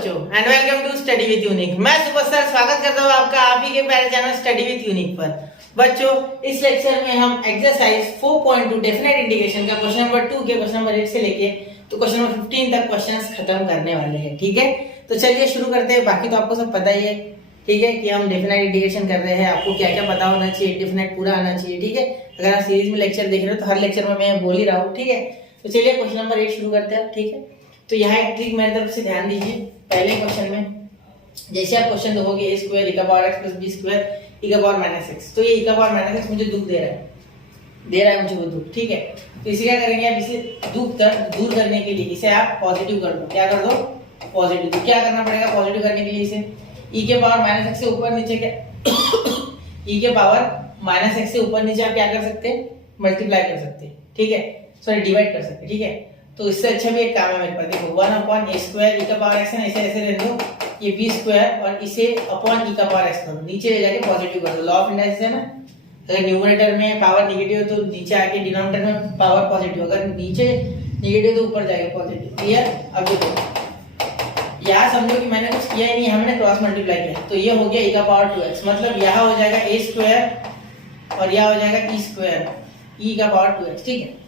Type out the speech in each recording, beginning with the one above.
बच्चों and welcome to study with Unique. मैं super sir स्वागत करता हूँ आपका आप ही के प्यारे चैनल स्टडी विद यूनिक पर। बच्चों इस लेक्चर में हम एक्सरसाइज 4.2 डेफिनेट इंटीग्रेशन का क्वेश्चन नंबर 2 के क्वेश्चन नंबर 8 से लेके तो क्वेश्चन नंबर 15 तक क्वेश्चंस खत्म करने वाले हैं। ठीक है, तो चलिए शुरू करते हैं। बाकी तो आपको सब पता ही है, ठीक है, कि हम डेफिनेट इंटीग्रेशन कर रहे हैं। आपको क्या क्या पता होना चाहिए, डेफिनेट पूरा आना चाहिए। ठीक है, अगर आप सीरीज में लेक्चर देख रहे हो तो हर लेक्चर में मैं बोल ही रहा हूँ। ठीक है, तो चलिए क्वेश्चन नंबर 8 शुरू करते हैं। ठीक है, तो यहाँ एक ट्रिक मेरी तरफ से ध्यान दीजिए। पहले क्वेश्चन में जैसे आप क्वेश्चन देखोगे a स्क्वायर e का power x plus b square e का पावर माइनस x, तो ये e का पावर माइनस x मुझे दुख दे रहा है मुझे वो दुख। ठीक है, तो इसे क्या करेंगे आप, इसे दुख दूर करने के लिए इसे आप पॉजिटिव कर दो। क्या कर दो? पॉजिटिव। तो क्या करना पड़ेगा पॉजिटिव करने के लिए? इसे e के पावर माइनस x से ऊपर नीचे क्या e के पावर माइनस x से ऊपर नीचे आप क्या कर सकते हैं? मल्टीप्लाई कर सकते हैं। ठीक है, सॉरी डिवाइड कर सकते हैं। ठीक है, तो इससे अच्छा भी एक काम है मेरे पास। देखो 1/a स्क्वायर e का पावर x है ना, इसे ऐसे रहने दो, ये b स्क्वायर और इसे अपॉन e का पावर x कर दो, नीचे ले जाके पॉजिटिव कर दो। लॉ ऑफ इनवर्स है ना, अगर न्यूमरेटर में पावर नेगेटिव है तो नीचे आके डिनोमिनेटर में पावर पॉजिटिव, अगर नीचे नेगेटिव तो ऊपर जाएगा पॉजिटिव। क्लियर? अब देखो यहाँ समझो कि मैंने कुछ किया ही नहीं, हमने क्रॉस मल्टीप्लाई किया, तो ये हो गया e का पावर 2x, मतलब यहाँ हो जाएगा a स्क्वायर और यहाँ हो जाएगा e स्क्वायर e का पावर 2x। ठीक है,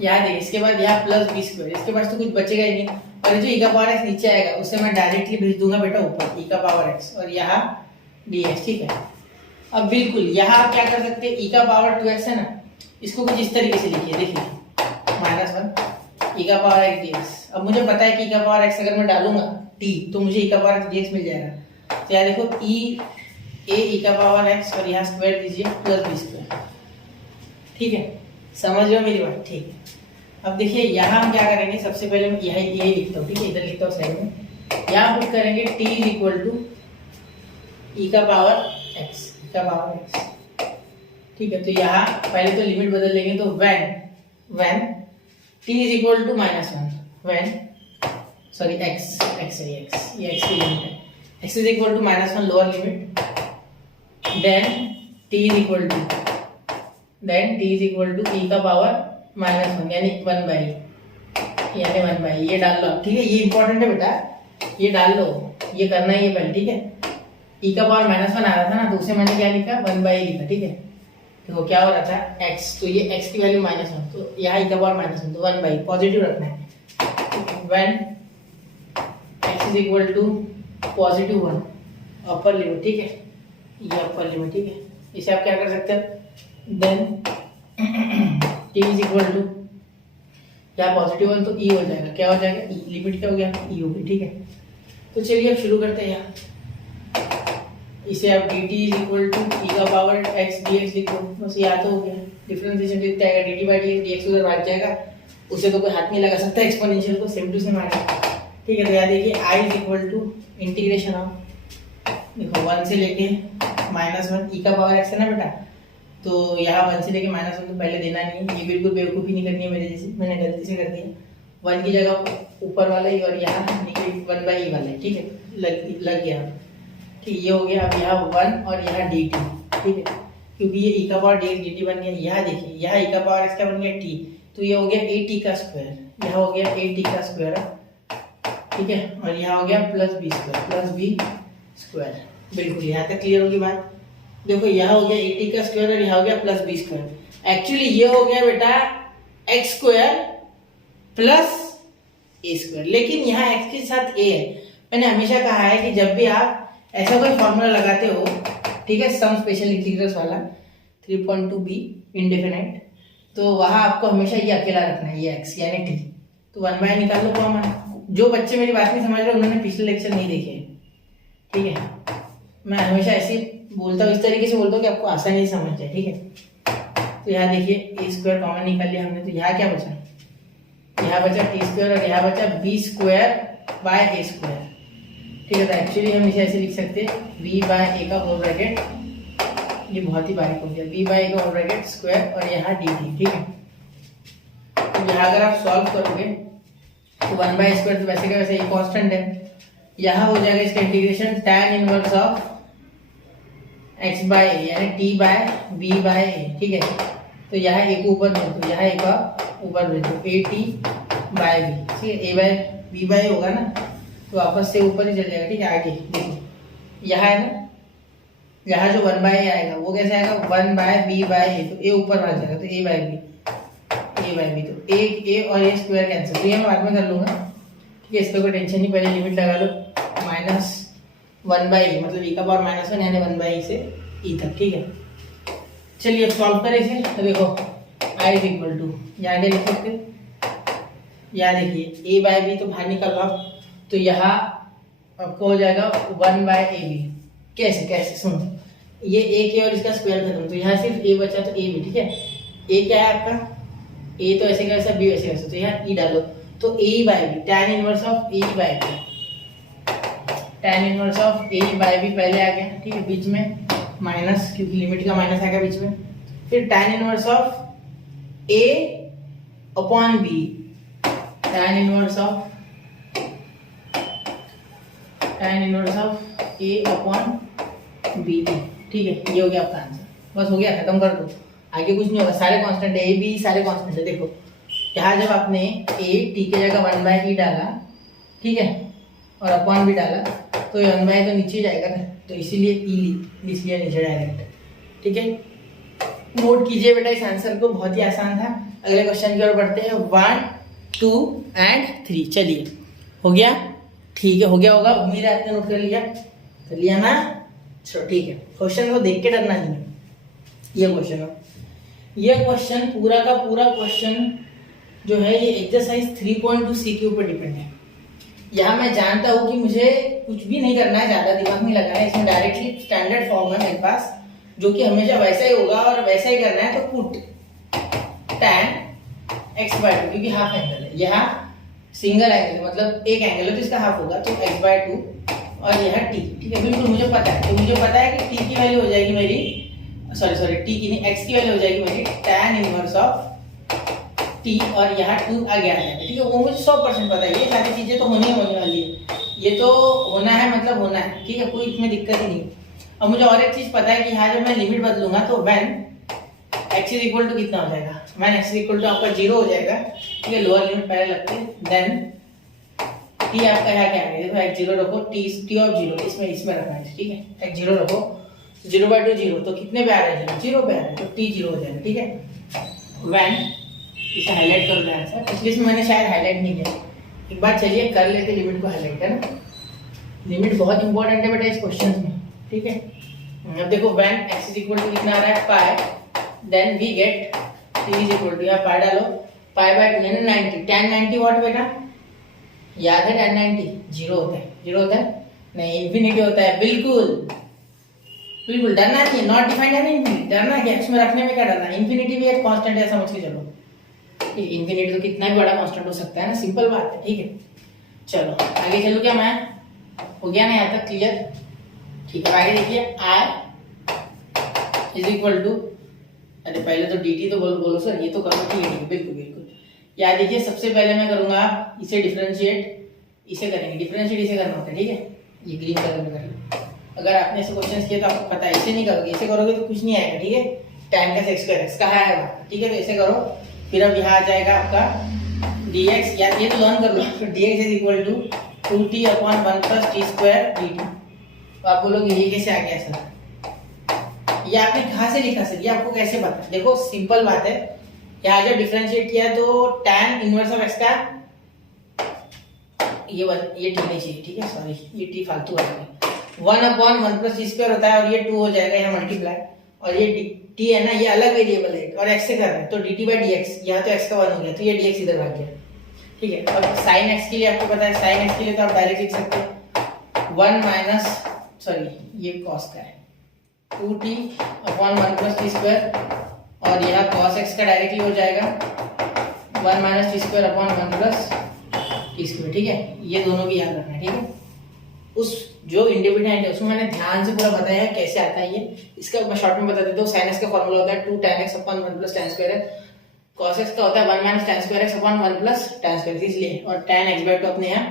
यहाँ देखिए, इसके बाद यहाँ प्लस b स्क्वायर, इसके पास तो कुछ बचेगा ही नहीं, और जो e का पावर x नीचे आएगा उसे मैं डायरेक्टली भेज दूंगा बेटा ऊपर, e का पावर x और यहाँ dx। ठीक है, अब बिल्कुल यहाँ आप क्या कर सकते हैं, e का पावर 2x है ना, इसको कुछ इस तरीके से लिखिए। देखिए -1 e का पावर x dx। अब मुझे पता है कि e का पावर x अगर मैं डालूंगा t तो मुझे e का पावर dx मिल जाएगा। तो यहाँ देखो e का पावर x और यहाँ स्क्वायर दीजिए प्लस b स्क्वायर। ठीक है, समझ रहे हो मेरी बात? ठीक है, अब देखिए यहाँ हम क्या करेंगे, सबसे पहले मैं यही लिखता हूँ। ठीक है, इधर लिखता हूँ साइड में, यहाँ पुट करेंगे t इक्वल टू e का पावर x, e का पावर x। ठीक है, तो यहाँ पहले तो लिमिट बदल लेंगे, तो when t is equal to -1, when sorry x है, ये x की लिमिट है, x is equal to -1 lower limit, then t is equal to e का पावर -1 यानी 1/e, ये डाल लो। ठीक है, ये इंपॉर्टेंट है बेटा, ये डाल लो, ये करना ही है पहले। ठीक है, e का पावर -1 आ रहा था ना, तो उसे मैंने क्या लिखा? 1/e लिखा। ठीक है, तो क्या हो रहा था x, तो ये x की वैल्यू -1, तो यहाँ e का पावर -1, तो 1/e पॉजिटिव रखना है। when x is equal to positive 1 upper limit. ठीक है, ये अपर लिमिट। ठीक है, इसे आप क्या कर सकते हैं, then t is equal to, क्या पॉजिटिव 1 तो e हो जाएगा, क्या हो जाएगा? e, लिमिट क्या हो गया? e हो गई। ठीक है, तो चलिए अब शुरू करते हैं। यहाँ इसे आप dt is equal to e का पावर x dx लिखो, बस ये आता हो गया। डिफरेंशिएशन लिखते आएगा dt बाई dx, dx उधर भाग जाएगा, उसे तो कोई हाथ नहीं लगा सकता एक्सपोनेंशियल को, सेम टू सेम आ गया। ठीक है, तो यहाँ देखिए i is equal to integration of, देखो 1 से लेके -1 e का पावर x है ना बेटा, तो यहाँ 1 से लेके -1 तो पहले देना नहीं है, ये बिल्कुल बेवकूफ़ी नहीं करनी है मेरे जैसे, मैंने गलती से कर दिया। 1 की जगह ऊपर वाला ही और यहाँ -1/e वाला है। ठीक है, लग गया। ठीक, ये हो गया। अब यहाँ 1 और यहाँ dt। ठीक है, क्योंकि ये e का पावर dx dt बन गया। यहाँ देखिए, यहाँ e का पावर x का बन गया t, तो ये हो गया at का स्क्वायर, यहाँ हो गया at का स्क्वायर। ठीक है, और यहाँ हो गया प्लस b स्क्वायर। बिल्कुल यहाँ तक क्लियर होगी बात? देखो यहाँ हो गया at का स्क्वायर और यहाँ हो गया प्लस b स्क्वायर। एक्चुअली ये हो गया बेटा x square plus a square, लेकिन यहाँ x के साथ a है। मैंने हमेशा कहा है कि जब भी आप ऐसा कोई फॉर्मूला लगाते हो, ठीक है, सम स्पेशल इंटीग्रल्स वाला 3.2b इंडेफिनाइट, तो वहाँ आपको हमेशा ये अकेला रखना है, ये x यानी t। तो 1/e निकाल लो कॉमन। जो बच्चे मेरी बात नहीं समझ रहे उन्होंने पिछले लेक्चर नहीं देखे। ठीक है, मैं हमेशा ऐसे बोलता हूँ, इस तरीके से बोलता हूँ कि आपको आसानी से समझ जाए। ठीक है, तो यहाँ देखिए a स्क्वायर कॉमन निकाल लिया हमने, तो यहाँ क्या बचा? यहाँ बचा t स्क्वायर और यहाँ बचा b square by a square. ठीक है, तो एक्चुअली हम इसे ऐसे लिख सकते हैं b बाय a का होल ब्रैकेट, ये बहुत ही बारीक हो गया, b बाय a का होल ब्रैकेट स्क्वायर और यहाँ dt। ठीक है, तो यहाँ अगर आप सॉल्व करोगे तो 1/a स्क्वायर तो वैसे का वैसे ये कांस्टेंट है, यहाँ हो जाएगा इसका integration tan inverse of x by a यानी t by b by a। ठीक है, तो यहाँ एक ऊपर भेज दो, यहाँ एक ऊपर भेज दो, at बाय b। ठीक है, a बाय b बाय होगा ना, तो वापस से ऊपर ही चल जाएगा, ठीक है। आगे देखो यहाँ है ना, यहाँ जो 1/a आएगा वो कैसे आएगा, 1/b/a, तो a ऊपर भाग जाएगा तो a/b, तो a और a स्क्वायर कैंसिल, तो ये मैं बाद में कर लूंगा, ठीक है। इस पर कोई टेंशन नहीं, पहले लिमिट लगा लो, -1/e मतलब e का पावर -1 यानी 1/e से e तक, ठीक है। चलिए अब सॉल्व करें इसे, तो देखो i इज इक्वल टू, यहाँ क्या लिख सकते, यहाँ देखिए a/b तो बाहर निकल रहा, तो यहाँ आपको हो जाएगा 1/ab। कैसे सुनो, ये a के और इसका स्क्वायर खत्म, तो यहाँ सिर्फ a बचा, तो a भी, ठीक है। a क्या है आपका, a तो ऐसे का वैसा, b वैसे वैसा, तो यहाँ e डालो, तो a/b tan inverse of a/b, tan inverse of a/b पहले आ गया, ठीक है। बीच में माइनस, क्योंकि लिमिट का माइनस आएगा बीच में, फिर tan inverse of a upon b, tan inverse of a upon b, ठीक है। ये हो गया आपका आंसर, बस हो गया, खत्म कर दो, आगे कुछ नहीं होगा, सारे कांस्टेंट a b सारे कांस्टेंट है। देखो यहाँ जब आपने a t की जगह 1/e डाला, ठीक है, और अपॉन b डाला, तो ये 1/e तो नीचे जाएगा ना, तो इसीलिए e ली, इसलिए नीचे डायरेक्ट, ठीक है। नोट कीजिए बेटा इस आंसर को, बहुत ही आसान था। अगले क्वेश्चन की ओर बढ़ते हैं, 1 2 एंड 3। चलिए हो गया, ठीक है, हो गया होगा, उम्मीद है आपने नोट कर लिया ना, चलो ठीक है। क्वेश्चन को देख के डरना नहीं है, ये क्वेश्चन पूरा का पूरा क्वेश्चन जो है ये एक्सरसाइज 3.2 CQ पर डिपेंड है। यहाँ मैं जानता हूँ कि मुझे कुछ भी नहीं करना है, ज्यादा दिमाग नहीं लगाना है, इसमें डायरेक्टली स्टैंडर्ड फॉर्म है मेरे पास, जो कि हमेशा वैसा ही होगा और वैसा ही करना है। तो पुट tan x/2, क्योंकि हाफ एंगल है, यहाँ सिंगल एंगल है, मतलब एक एंगल है तो इसका हाफ होगा, तो x/2 और यह t, ठीक है। बिल्कुल मुझे पता है, तो मुझे पता है कि t की वैल्यू हो जाएगी मेरी, सॉरी t की नहीं, x की वैल्यू हो जाएगी मेरी tan इनवर्स ऑफ t, और यहाँ 2 आगे आ जाएगा, ठीक है। वो मुझे 100% पता है, ये सारी चीजें तो होने वाली है, ये तो होना है, मतलब होना है, ठीक है, कोई इसमें दिक्कत ही नहीं। अब मुझे और एक चीज पता है कि यहाँ जब मैं लिमिट बदलूंगा तो when x is equal to कितना हो जाएगा, when x is equal to आपका 0 हो जाएगा, ठीक है। लोअर लिमिट पहले लगते हैं, देन t आपका यहाँ क्या है, देखो x0 रखो, t ऑफ 0 इसमें रखना है, ठीक है। x0 रखो, 0/2 0, तो कितने पे आ रहा है, 0 पे आ रहा है, तो t 0 हो जाएगा, ठीक है। व्हेन, इसे हाईलाइट कर देना सर, इसलिए इसमें मैंने शायद हाईलाइट नहीं किया, एक बार चलिए कर लेते लिमिट को हाईलाइट, है ना। लिमिट बहुत इंपॉर्टेंट है बेटा इस क्वेश्चन में, ठीक है। अब देखो when x is equal to कितना आ रहा है, pi, then we get t is equal to, यहाँ पाई डालो, पाई/2 यानी 90, tan 90 व्हाट बेटा, याद है tan 90 0 होता है, नहीं इंफिनिटी होता है, बिल्कुल डरना नहीं है, नॉट डिफाइंड है, नहीं डरना क्या, इसमें रखने में क्या डरना, इंफिनिटी भी एक कांस्टेंट है, समझ के चलो, इंफिनिटी तो कितना भी बड़ा कांस्टेंट हो सकता है ना, सिंपल बात है, ठीक है। चलो आगे चलो, क्या मैं हो गया ना यहाँ तक क्लियर, ठीक है। आगे देखिए i इज इक्वल टू, अरे पहले तो dt तो बोलो सर, ये तो करो, ठीक है, बिल्कुल। याद देखिए, सबसे पहले मैं करूंगा इसे डिफरेंशिएट, इसे करेंगे डिफरेंशिएट, इसे करना होता है, ठीक है। ये ग्रीन कलर में करेंगे, अगर आपने ऐसे क्वेश्चंस किए तो आपको पता है, इसे नहीं करोगे, इसे करोगे तो कुछ नहीं आएगा, ठीक है। tan का sec स्क्वायर x कहाँ है, ठीक है, तो इसे करो, फिर अब यहाँ आ जाएगा आपका dx, या ये तो लर्न कर लो, dx is equal to 2t upon 1 plus t square dt। तो आप बोलोगे ये कैसे आ गया सर, ये आपने कहाँ से लिखा सर, ये आपको कैसे पता, देखो सिंपल बात है, यहाँ जब डिफरेंशिएट किया तो tan इनवर्स ऑफ x का ये t नहीं चाहिए, ठीक है, सॉरी ये t फालतू आ गया, 1 अपॉन 1 प्लस t स्क्वायर होता है, और ये 2 हो जाएगा यहाँ मल्टीप्लाई, और ये t है ना, ये अलग वेरिएबल है और x से कर रहे हैं, तो dt/dx, यहाँ तो x का 1 हो गया, तो ये dx इधर भाग गया, ठीक है। और sin x के लिए आपको पता है, sin x के लिए तो आप डायरेक्ट लिख सकते हैं 1 माइनस, सॉरी ये cos का है, 2t upon 1 plus t square, और यहाँ cos x का डायरेक्टली हो जाएगा 1 minus t square upon 1 plus t square, ठीक है। ये दोनों भी याद रखना है, ठीक है। उस जो इंडिपेंडेंट है उसमें मैंने ध्यान से पूरा बताया है कैसे आता है ये, इसका मैं शॉर्ट में बता देता हूँ। sin x का फॉर्मूला होता है 2 tan x upon 1 plus tan square x, cos x का होता है 1 minus tan square x upon 1 plus tan square x, इसलिए, और tan x/2 अपने यहाँ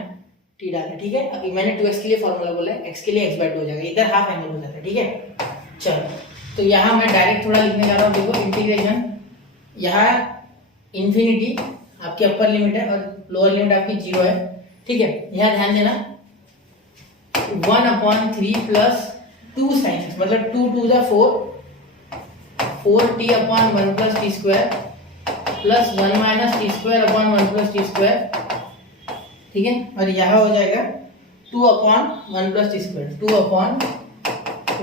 t डाला, ठीक है। अभी मैंने 2x के लिए फॉर्मूला बोला है, x के लिए x/2 हो जाएगा, इधर हाफ एंगल हो जाता है, ठीक है। चलो तो यहाँ मैं डायरेक्ट थोड़ा लिखने जा रहा हूँ, देखो इंटीग्रेशन, यहाँ इन्फिनिटी आपकी अपर लिमिट है और लोअर लिमिट आपकी 0 है, ठीक है। यहाँ ध्यान देना, 1/3 प्लस 2 sin x, मतलब 2 2 जा 4t upon 1 plus T square plus 1 minus T square upon 1 plus T square, ठीक है। और यहाँ हो जाएगा 2 upon 1 plus T square, 2 upon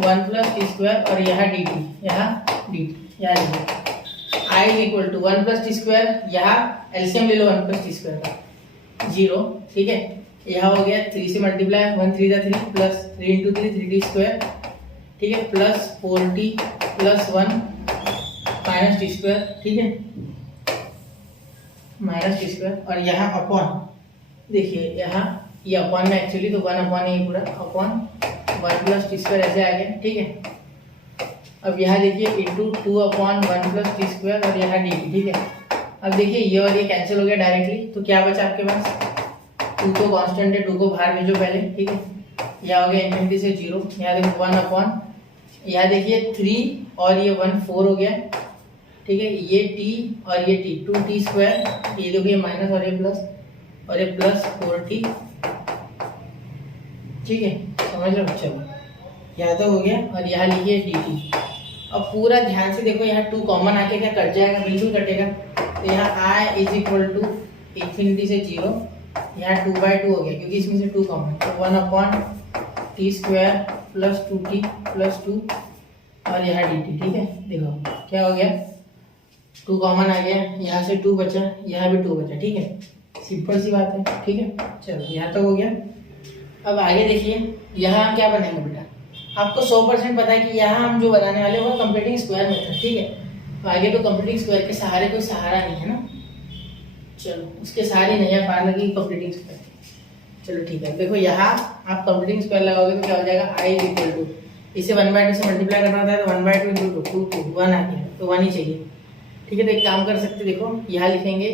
1 plus T square, और यहाँ dt, यहाँ dt, यहाँ dt i equal to 1 plus T square, यहाँ एलसीएम ले लो 1 प्लस टी स्क्वायर का 0, ठीक है। यहाँ हो गया 3 से मल्टीप्लाई, 1 3 जा 3 प्लस 3 इंटू 3 3t स्क्वायर, ठीक है, plus 4t plus 1 minus T square, ठीक है, माइनस टी स्क्वायर, और यहाँ अपॉन, देखिए यहाँ ये अपॉन में एक्चुअली तो 1 अपॉन ये पूरा अपॉन 1 प्लस टी स्क्वायर ऐसे आ गया, ठीक है। अब यहाँ देखिए into 2 upon 1 plus T square, और यहाँ डी, ठीक है। अब देखिए ये और ये कैंसिल हो गया डायरेक्टली, तो क्या बचा आपके पास, 2 तो कांस्टेंट है, 2 को बाहर भेजो पहले, ठीक है। यहाँ हो गया इन्फिनिटी से 0, यहाँ देखो 1 अपॉन, यहाँ देखिए 3 और ये 1 4 हो गया, ठीक है। ये t और ये t 2t स्क्वायर, ये देखो ये माइनस और ये प्लस, और ये प्लस 4t, ठीक है, समझ लो बच्चों। यहाँ तो हो गया, और यहाँ लिखिए dt। अब पूरा ध्यान से देखो, यहाँ 2 कॉमन आके क्या कट जाएगा, बिल्कुल कटेगा। तो यहाँ i is equal to infinity से 0, यहाँ 2/2 हो गया क्योंकि इसमें से 2 कॉमन, तो 1 upon T square plus 2t plus 2, और यहाँ dt, ठीक है। देखो क्या हो गया, 2 कॉमन आ गया, यहाँ से 2 बचा, यहाँ भी 2 बचा, ठीक है, सिंपल सी बात है, ठीक है। चलो यहाँ तो हो गया। अब आगे देखिए, यहाँ क्या बनाएंगे बेटा, आपको 100% पता है कि यहाँ हम जो बनाने वाले वो कंप्लीटिंग स्क्वायर मेथड, ठीक है। तो आगे तो कंप्लीटिंग स्क्वायर के सहारे कोई सहारा नहीं है ना, चलो उसके सहारे नहीं है, पार लगी कंप्लीटिंग स्क्वायर, चलो ठीक है। देखो यहाँ आप कंप्लीटिंग स्क्वायर लगाओगे तो क्या हो जाएगा, i इक्वल टू, इसे 1/2 से मल्टीप्लाई करना होता है, तो 1/2 इंटू 2 2 1 आ गया, तो 1 ही चाहिए, ठीक है। तो एक काम कर सकते, देखो यहाँ लिखेंगे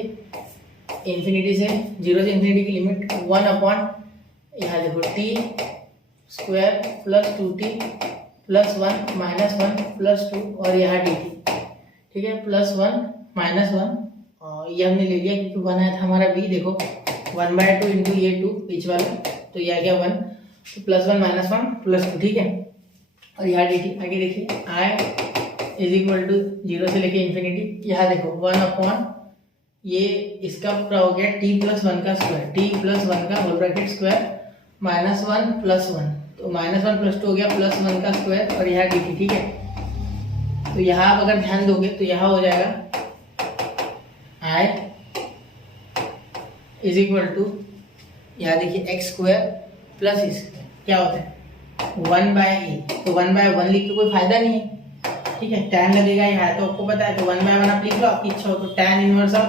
इन्फिनिटी से 0 से इन्फिनिटी की लिमिट 1 अपॉन, यहाँ देखो t square plus 2t plus 1 minus 1 plus 2, और यहाँ dt, ठीक है, प्लस 1 माइनस 1, और ये हमने ले लिया क्योंकि 1 आया था हमारा b, देखो 1/2 इंटू ये 2 बीच वाला, तो ये आ गया 1, तो प्लस 1 माइनस 1 प्लस 2, ठीक है। और यहाँ dt आगे देखिए, i इज इक्वल टू 0 से लेके इन्फिनिटी, यहाँ देखो 1 अपॉन, ये इसका पूरा हो गया t प्लस 1 का स्क्वायर, t प्लस 1 का whole bracket square minus 1 plus 1, तो माइनस 1 प्लस 2 हो गया प्लस 1 का स्क्वायर, और यहाँ dt, ठीक है। तो यहाँ आप अगर ध्यान दोगे तो यहाँ हो जाएगा i इज इक्वल टू, यहाँ देखिए x स्क्वायर प्लस स्क्वायर क्या होता है 1/e, तो 1/1 लिख के कोई फायदा नहीं है, ठीक है। tan लगेगा यहाँ, तो आपको पता है, तो 1/1 आप लिख लो, आपकी इच्छा हो तो tan inverse of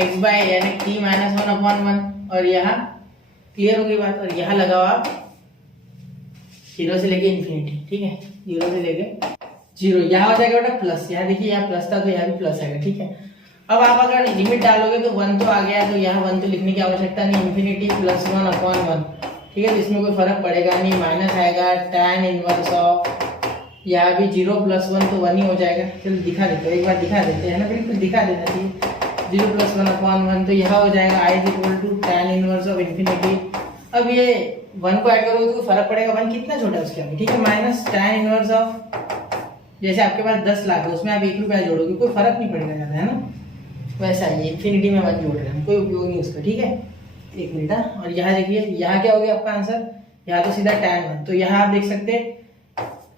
x by यानी t माइनस 1 अपॉन 1, और यहाँ क्लियर हो गई बात। और यहाँ लगाओ आप 0 से लेके इन्फिनिटी, ठीक है, 0 से लेके 0, यहाँ हो जाएगा बेटा प्लस, यहाँ देखिए यहाँ प्लस था तो यहाँ भी प्लस आएगा, ठीक है। अब आप अगर लिमिट डालोगे तो 1 तो आ गया, तो यहाँ 1 तो लिखने की आवश्यकता नहीं, इन्फिनिटी प्लस 1 अपॉन 1, ठीक है, तो इसमें कोई फर्क पड़ेगा नहीं, माइनस आएगा tan इनवर्स ऑफ, यहाँ भी 0 प्लस 1 तो 1 ही हो जाएगा। चलो दिखा देते हैं, एक बार दिखा देते हैं ना, बिल्कुल दिखा देना चाहिए, 0 प्लस 1 अपॉन 1, तो यहाँ हो जाएगा i is equal to tan inverse of infinity. अब ये 1 को ऐड करोगे तो फर्क पड़ेगा, 1 कितना छोटा है उसके आगे, ठीक है, माइनस tan इनवर्स ऑफ, जैसे आपके पास 10 लाख है उसमें आप 1 रुपया जोड़ोगे, कोई फर्क नहीं पड़ेगा ज़्यादा, है ना, वैसा है, इन्फिनिटी में 1 जोड़ रहे हैं, कोई उपयोग नहीं उसका, ठीक है। 1 मिनट, और यहाँ देखिए, यहाँ क्या हो गया आपका आंसर, यहाँ तो सीधा tan 1, तो यहाँ आप देख सकते हैं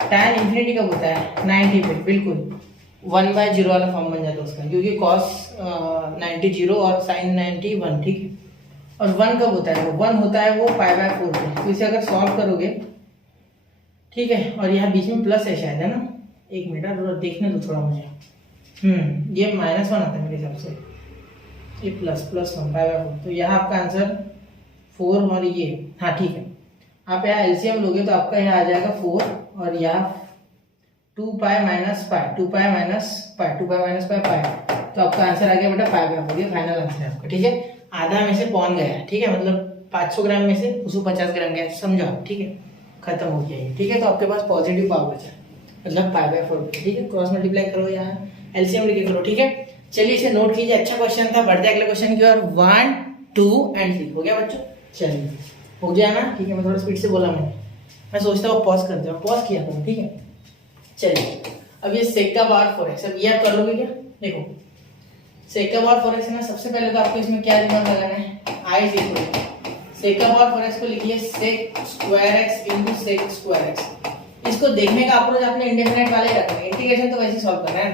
tan इन्फिनिटी कब होता है 90 पे, बिल्कुल 1/0 वाला फॉर्म बन जाता है उसका, क्योंकि cos 90 0 और sin 90 1, ठीक है। और 1 कब होता है, वो 1 होता है वो π/4 पे, तो इसे अगर सॉल्व करोगे, ठीक है, और यहाँ बीच में प्लस है शायद, है ना, 1 मिनट देखने दो थोड़ा मुझे, ये -1 आता है मेरे हिसाब से, ये प्लस 1 π/4, तो यहाँ आपका आंसर 4, और ये हाँ ठीक है, आप यहाँ एलसीएम लोगे तो आपका यहाँ आ जाएगा 4, और यहाँ 2π minus pi, 2π minus pi, 2π minus pi, तो आपका आंसर आ गया बेटा π/4, ये फाइनल आंसर है आपका, ठीक है। आधा में से पौन गया, ठीक है, मतलब 500 ग्राम में से 250 ग्राम गया, समझो आप, ठीक है, खत्म हो गया ये, ठीक है। तो आपके पास पॉजिटिव पावर बचा, मतलब π/4, ठीक है। क्रॉस मल्टीप्लाई करो, यहाँ एलसीएम लेके करो, ठीक है। चलिए इसे नोट कीजिए, अच्छा क्वेश्चन था, बढ़ते अगले क्वेश्चन की ओर। 1 2 एंड 3 हो गया बच्चों, चलिए हो गया ना, ठीक है, मैं थोड़ा स्पीड से बोला मैंने, मैं सोचता हूँ पॉज करते हो, पॉज किया करो, ठीक है। चलिए अब ये sec का पावर 4x, अब ये आप कर लोगे क्या? देखो sec का पावर 4x है ना, सबसे पहले तो आपको इसमें क्या दिमाग लगाना है, i is equal to sec का पावर 4x को लिखिए sec square x into sec square x। इसको देखने का अप्रोच आपने इंडेफिनाइट वाले रखना है, इंटीग्रेशन तो वैसे सॉल्व करना है,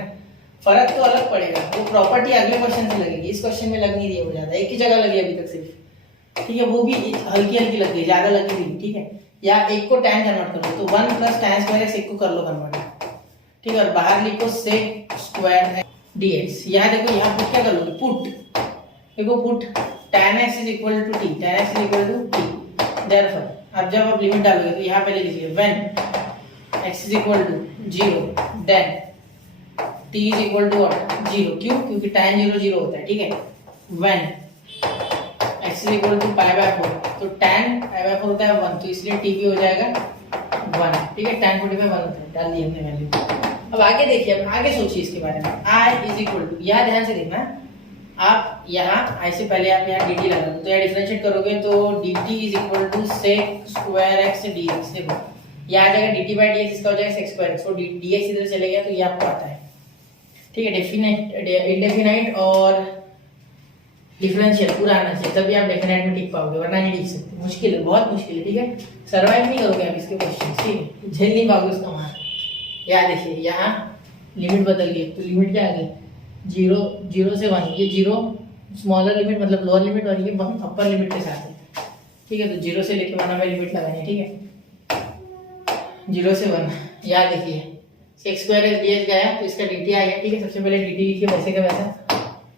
फर्क तो अलग पड़ेगा, वो प्रॉपर्टी अगले क्वेश्चन से लगेगी, इस क्वेश्चन में लग नहीं रही है वो ज्यादा, एक ही जगह लगी अभी तक सिर्फ, ठीक है, वो भी हल्की हल्की लग गई, ज्यादा लगी थी, ठीक है। या एक को tan कन्वर्ट कर लो तो 1 प्लस tan स्क्वायर x, एक को कर लो कन्वर्ट, ठीक है, और बाहर लिखो sec स्क्वायर dx। यहाँ देखो यहाँ पुट क्या कर लोगे, पुट देखो put tan x is equal to t, tan x is equal to t, therefore अब जब आप लिमिट डालोगे तो यहाँ पहले लिखिए when x is equal to 0 then t is equal to 0, क्यों? क्योंकि tan 0 0 होता है, ठीक है। when x is equal to pi by 4, तो tan पाई बाय 4 होता है 1, तो इसलिए t भी हो जाएगा 1, ठीक है, tan 45 1 होता है, डाल दिए हमने वैल्यू। अब आगे देखिए, अब आगे सोचिए इसके बारे में, i इज इक्वल टू, यहाँ ध्यान से देखना, आप यहाँ i से पहले आप यहाँ dt लगा दो, तो यहाँ डिफरेंशिएट करोगे तो dt is equal to sec square x dx। देखो यहाँ आ जाएगा dt बाय dx, इसका हो जाएगा sec स्क्वायर x, तो dx इधर चले गया तो ये आपको आता है, ठीक है। इंडेफिनाइट और डिफरेंशियल पूरा आना चाहिए, तभी आप डेफिनेट में टिक पाओगे, वरना नहीं टिक सकते, मुश्किल है, बहुत मुश्किल है, ठीक है। सर्वाइव नहीं करोगे आप इसके क्वेश्चन, ठीक है, झेल नहीं पाओगे उसका मार। यहाँ देखिए यहाँ लिमिट बदल गई, तो लिमिट क्या आ गई 0 से 1, ये 0 स्मॉलर लिमिट मतलब लोअर लिमिट, और ये 1 अपर लिमिट के साथ है, ठीक है। तो 0 से लेके 1 हमें लिमिट लगानी है, ठीक है, 0 से 1। यहाँ देखिए sec स्क्वायर dx गया तो इसका dt आ गया, ठीक है। सबसे पहले dt लिखिए वैसे का वैसा,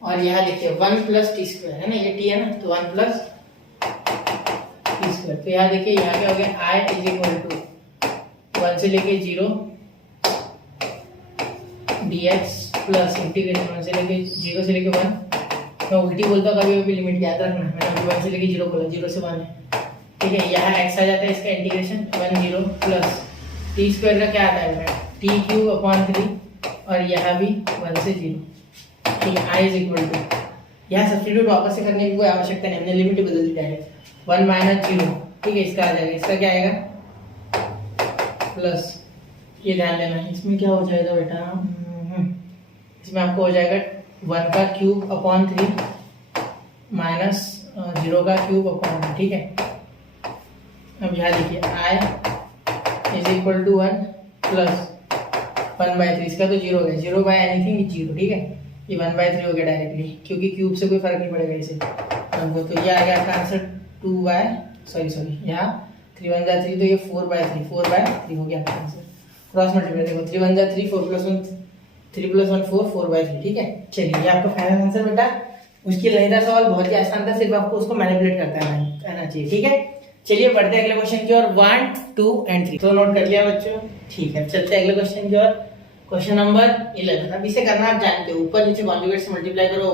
और यहाँ देखिए 1 प्लस टी स्क्वायर है ना, ये t है ना, तो 1 प्लस टी स्क्वायर। तो यहाँ देखिए यहाँ क्या हो गया, i इज इक्वल टू 1 से लेके 0 dx प्लस इंटीग्रेशन 1 से लेके 0 से लेके 1। मैं उल्टी बोलता हूँ कभी कभी, लिमिट याद रखना, मैंने 1 से लेके 0 बोला, 0 से 1 है, ठीक है। यहाँ x आ जाता है, इसका इंटीग्रेशन 1 0 प्लस टी स्क्वायर का क्या आता है टी क्यूब अपॉन 3, और यहाँ भी 1 से 0, ठीक है। i इज इक्वल टू, यहाँ सब्स्टिट्यूट वापस से करने की कोई आवश्यकता नहीं, हमने लिमिट बदल दी डायरेक्ट, 1 माइनस 0, ठीक है, इसका आ जाएगा, इसका क्या आएगा प्लस, ये ध्यान देना इसमें क्या हो जाएगा बेटा, इसमें आपको हो जाएगा 1 का क्यूब अपॉन 3 माइनस 0 का क्यूब अपॉन 1, ठीक है। अब यहाँ देखिए i is equal to 1 plus 1/3, इसका तो 0 हो गया, 0 बाय एनीथिंग 0, ठीक है, ये 1/3 हो गया डायरेक्टली, क्योंकि क्यूब से कोई फर्क नहीं पड़ेगा इसे हमको। तो ये आ गया आपका आंसर 2/, यहाँ 3 1 जा 3, तो ये 4/3 हो गया आपका आंसर। क्रॉस मल्टीप्लाई देखो 3 1 जा 3, 4 प्लस 1 3 प्लस 1 4, 4/3, ठीक है। चलिए ये आपका फाइनल आंसर बेटा, मुश्किल नहीं था सवाल, बहुत ही आसान था, सिर्फ आपको उसको मैनिपुलेट करता रहना चाहिए, ठीक है। चलिए बढ़ते हैं अगले क्वेश्चन की ओर, 1 2 एंड 3 तो नोट कर लिया बच्चों, ठीक है। चलते हैं अगले क्वेश्चन की ओर, क्वेश्चन नंबर 11। अब इसे करना आप जानते हो, ऊपर नीचे कॉन्जुगेट से मल्टीप्लाई करो,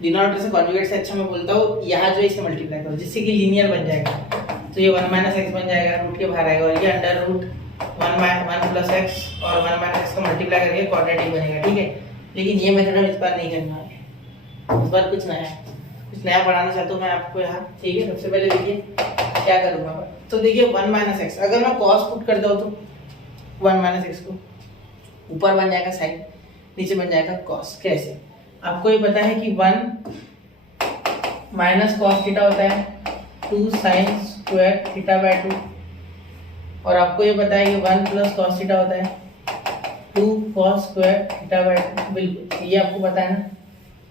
डिनोमिनेटर से कॉन्जुगेट से अच्छा मैं बोलता हूँ, यहाँ जो इसे मल्टीप्लाई करो जिससे कि लीनियर बन जाएगा, तो ये 1 माइनस एक्स बन जाएगा, रूट के बाहर आएगा, और ये अंडर रूट 1 प्लस एक्स और 1 माइनस एक्स का मल्टीप्लाई करके क्वाड्रेटिक बनेगा, ठीक है। लेकिन ये मेथड हम इस बार नहीं करना है, इस बार कुछ नया पढ़ाना चाहता हूँ मैं आपको यहाँ, ठीक है। सबसे पहले देखिए क्या करूँगा, तो देखिए 1 माइनस एक्स, अगर मैं कॉस पुट करता हूँ तो 1 माइनस एक्स को ऊपर बन जाएगा साइन, नीचे बन जाएगा कॉस। कैसे? आपको ये पता है कि 1 माइनस कॉस थीटा होता है 2 साइन स्क्वायर थीटा बाय 2, और आपको ये पता है कि 1 प्लस कॉस थीटा होता है 2 कॉस स्क्वायर थीटा बाय 2, बिल्कुल ये आपको पता है ना,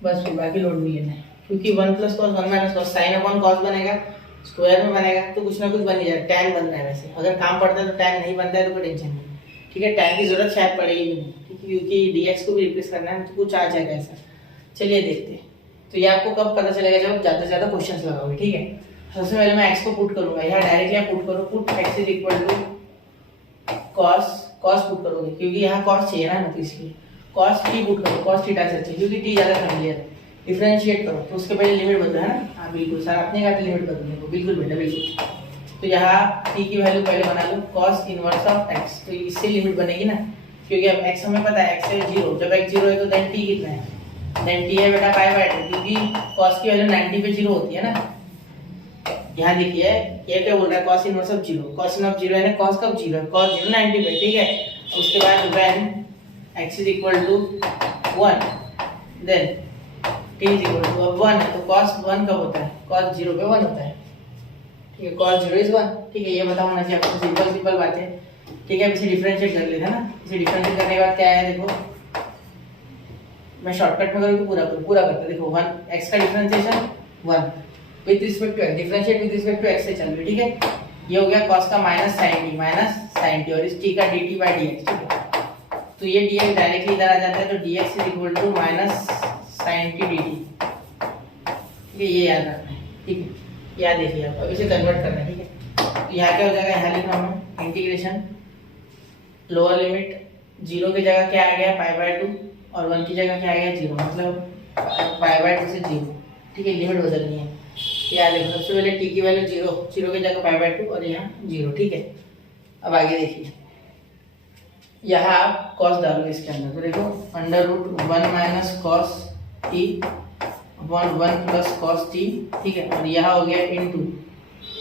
बस फिर बाकी लोड भी लेना है, क्योंकि 1 plus cos 1 minus cos, sine upon cos बनेगा, स्क्वायर में बनेगा, तो कुछ ना कुछ बन ही जाएगा, टैन बन रहा है वैसे, अगर काम पड़ता है तो टैन नहीं बनता है तो कोई टेंशन नहीं, ठीक है। टैन की जरूरत शायद पड़ेगी नहीं, ठीक है, क्योंकि dx को भी रिप्लेस करना है, तो कुछ आ जाएगा ऐसा। चलिए देखते हैं, तो ये आपको कब पता चलेगा, जब ज्यादा से ज्यादा क्वेश्चंस लगाओगे, ठीक है। सबसे पहले मैं x को पुट करूंगा, यहाँ डायरेक्टली पुट करो, put x is equal to cos put करोगे, क्योंकि यहाँ कॉस चाहिए ना, तो इसलिए कॉस t पुट करो, कॉस थीटा से चाहिए, क्योंकि t ज्यादा फैमिलियर है। डिफरेंशिएट करो तो उसके पहले लिमिट बदलो, है ना, हाँ बिल्कुल सर, आपने कहा लिमिट बदलने को, बिल्कुल बेटा बिल्कुल। तो यहाँ t की वैल्यू पहले बना लो, cos इनवर्स ऑफ x, तो इससे लिमिट बनेगी ना, क्योंकि अब x हमें पता है x है 0, जब x 0 है तो देन t कितना है, देन t है बेटा पाई बाय 2, क्योंकि cos की वैल्यू 90 पे 0 होती है ना, यहाँ देखिए ये क्या बोल रहा है, cos inverse of zero, cos of zero यानी कॉस कब जीरो, कॉस जीरो 90 पे, ठीक है। उसके बाद when x is equal to 1 then t is equal to, अब 1 है तो cos 1 कब होता है, cos 0 पे 1 होता है, ठीक है। cos 0 इज 1, ठीक है। ये पता होना चाहिए आपको, सिंपल सिंपल बात है, ठीक है। अब इसे डिफरेंशिएट कर लेते हैं ना। इसे डिफरेंशिएट करने के बाद क्या आया देखो, मैं शॉर्टकट में करूँ पूरा करते देखो। 1 x का differentiation 1 with respect to x, differentiate with respect to x से चल रही, ठीक है। ये हो गया cos का माइनस sin t और इस t का dt बाय dx, ठीक है। तो ये dx डायरेक्टली इधर आ जाता है, तो dx is equal to minus sin t dt, ठीक है। ये याद रखना है, ठीक है। याद देखिए आप, अब इसे कन्वर्ट करना है, ठीक है। तो यहाँ क्या हो जाएगा, यहाँ लिख रहा हूँ इंटीग्रेशन लोअर लिमिट 0 की जगह क्या आ गया π/2 और 1 की जगह क्या आ गया 0, मतलब π/2 से 0, ठीक है। लिमिट बदलनी है, याद देखो। सबसे पहले t की वैल्यू 0 की जगह π/2 और यहाँ 0, ठीक है। अब आगे देखिए, यहाँ आप cos डालो इसके अंदर, तो देखो √1 minus cos t upon 1 plus cos t, ठीक है। और यहाँ हो गया इनटू,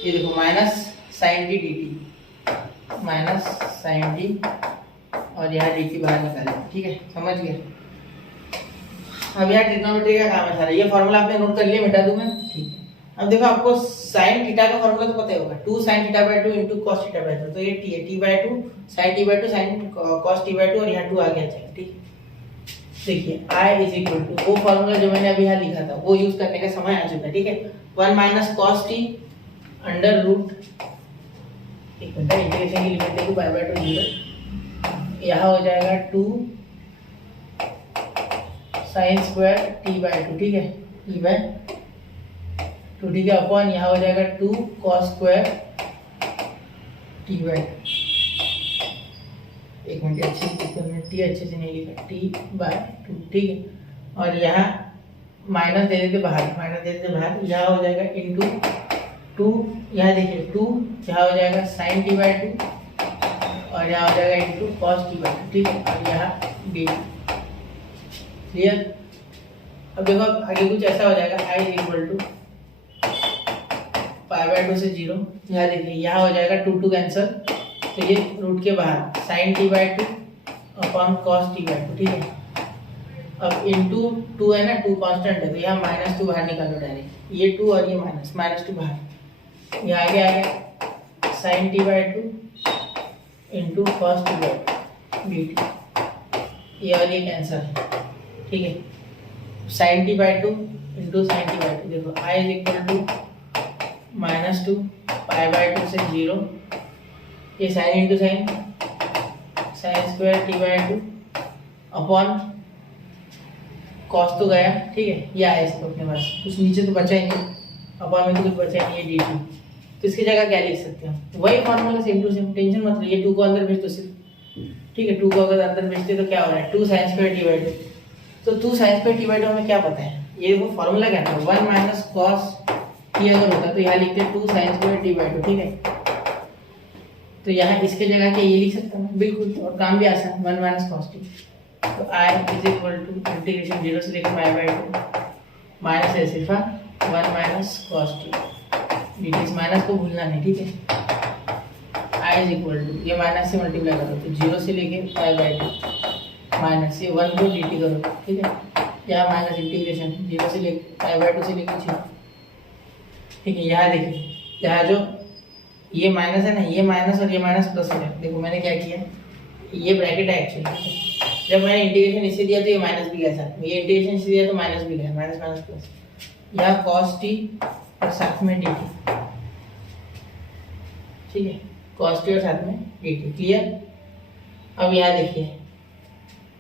ये देखो minus sin t dt, minus sin t और यहाँ dt बाहर निकालें, ठीक है। समझ गए। अब यहाँ ट्रिग्नोमेट्री का काम है सारा, ये फॉर्मूला आपने नोट कर लिया, मिटा दूं मैं, ठीक है। अब देखो आपको sin थीटा का फॉर्मूला तो पता ही होगा, 2 sin θ/2 इनटू cos θ/2, तो ये t है, t/2 sin t/2 sin cos t/2 और यहाँ 2 आ गया, चलिए, ठीक। देखिए i इज इक्वल टू वो फॉर्मूला जो मैंने अभी यहाँ लिखा था वो यूज करने का समय आ चुका है, ठीक है। 1 minus cos t under root, एक मिनट इंटीग्रेशन की लिमिट देखो π/2 0, यहाँ हो जाएगा 2 sin स्क्वायर t/2, ठीक है, e/2, ठीक है। अपॉन यहाँ हो जाएगा 2 cos स्क्वायर t/2, एक मिनट अच्छे से नहीं लिखा, t/2, ठीक है। और यहाँ माइनस दे देते बाहर, यहाँ हो जाएगा इनटू 2, यहाँ देखिए 2, यहाँ हो जाएगा sin t/2 और यहाँ हो जाएगा इनटू cos t/2, ठीक है। और यहाँ dt, क्लियर। अब देखो आगे कुछ ऐसा हो जाएगा, i इज इक्वल टू π/2 से 0, यहाँ देखिए यहाँ हो जाएगा 2 कैंसिल, तो ये रूट के बाहर sin t/2 upon cos t/2, ठीक है। अब इनटू 2 है ना, 2 कांस्टेंट है, तो यहाँ -2 बाहर निकालो डायरेक्ट, ये 2 और ये -2 बाहर, ये आगे आ गया sin t/2 into cos t/2 dt, ये और ये कैंसिल है, ठीक है। sin t/2 into sin t/2, देखो i इज इक्वल टू -2 π/2 से 0, ये sin into sin square t/2 upon cos तो गया, ठीक है। ये आया इसको अपने पास, कुछ नीचे तो बचा ही नहीं, अपॉन में तो कुछ बचा ही नहीं, ये dt, तो इसकी जगह क्या लिख सकते हैं, वही formula same to same, tension मत लीजिए। 2 को अंदर भेज दो सिर्फ, ठीक है। 2 को अगर अंदर भेजते तो क्या हो रहा है, 2 sin स्क्वायर t/2, तो 2 sin स्क्वायर t/2 हमें क्या पता है, ये वो फॉर्मूला क्या था, 1 माइनस cos t अगर होता तो यहाँ लिखते 2 sin स्क्वायर t/2, ठीक है। तो यहाँ इसके जगह क्या ये लिख सकता हूँ, बिल्कुल, और काम भी आसान, 1 माइनस cos t, तो i is equal to integration 0 से लेकर π/2 माइनस है सिर्फ 1 माइनस cos t dt, इस माइनस को भूलना नहीं, ठीक है। i इज इक्वल टू, ये माइनस से मल्टीप्लाई करो तो 0 से लेके π/2 माइनस ये 1 को dt करो, ठीक है। यहाँ माइनस इंटीग्रेशन 0 से लेके π/2 से लेके 0, ठीक है। यहाँ देखिए, यहाँ जो ये माइनस है ना, ये माइनस और ये माइनस प्लस हो जाए, देखो मैंने क्या किया, ये ब्रैकेट है एक्चुअली, जब मैंने इंटीग्रेशन इससे दिया तो ये माइनस भी गया साथ में, ये इंटीग्रेशन इससे दिया तो माइनस भी गया, माइनस माइनस प्लस, यहाँ cos t और साथ में dt, ठीक है, cos t और साथ में dt, क्लियर। अब यहाँ देखिए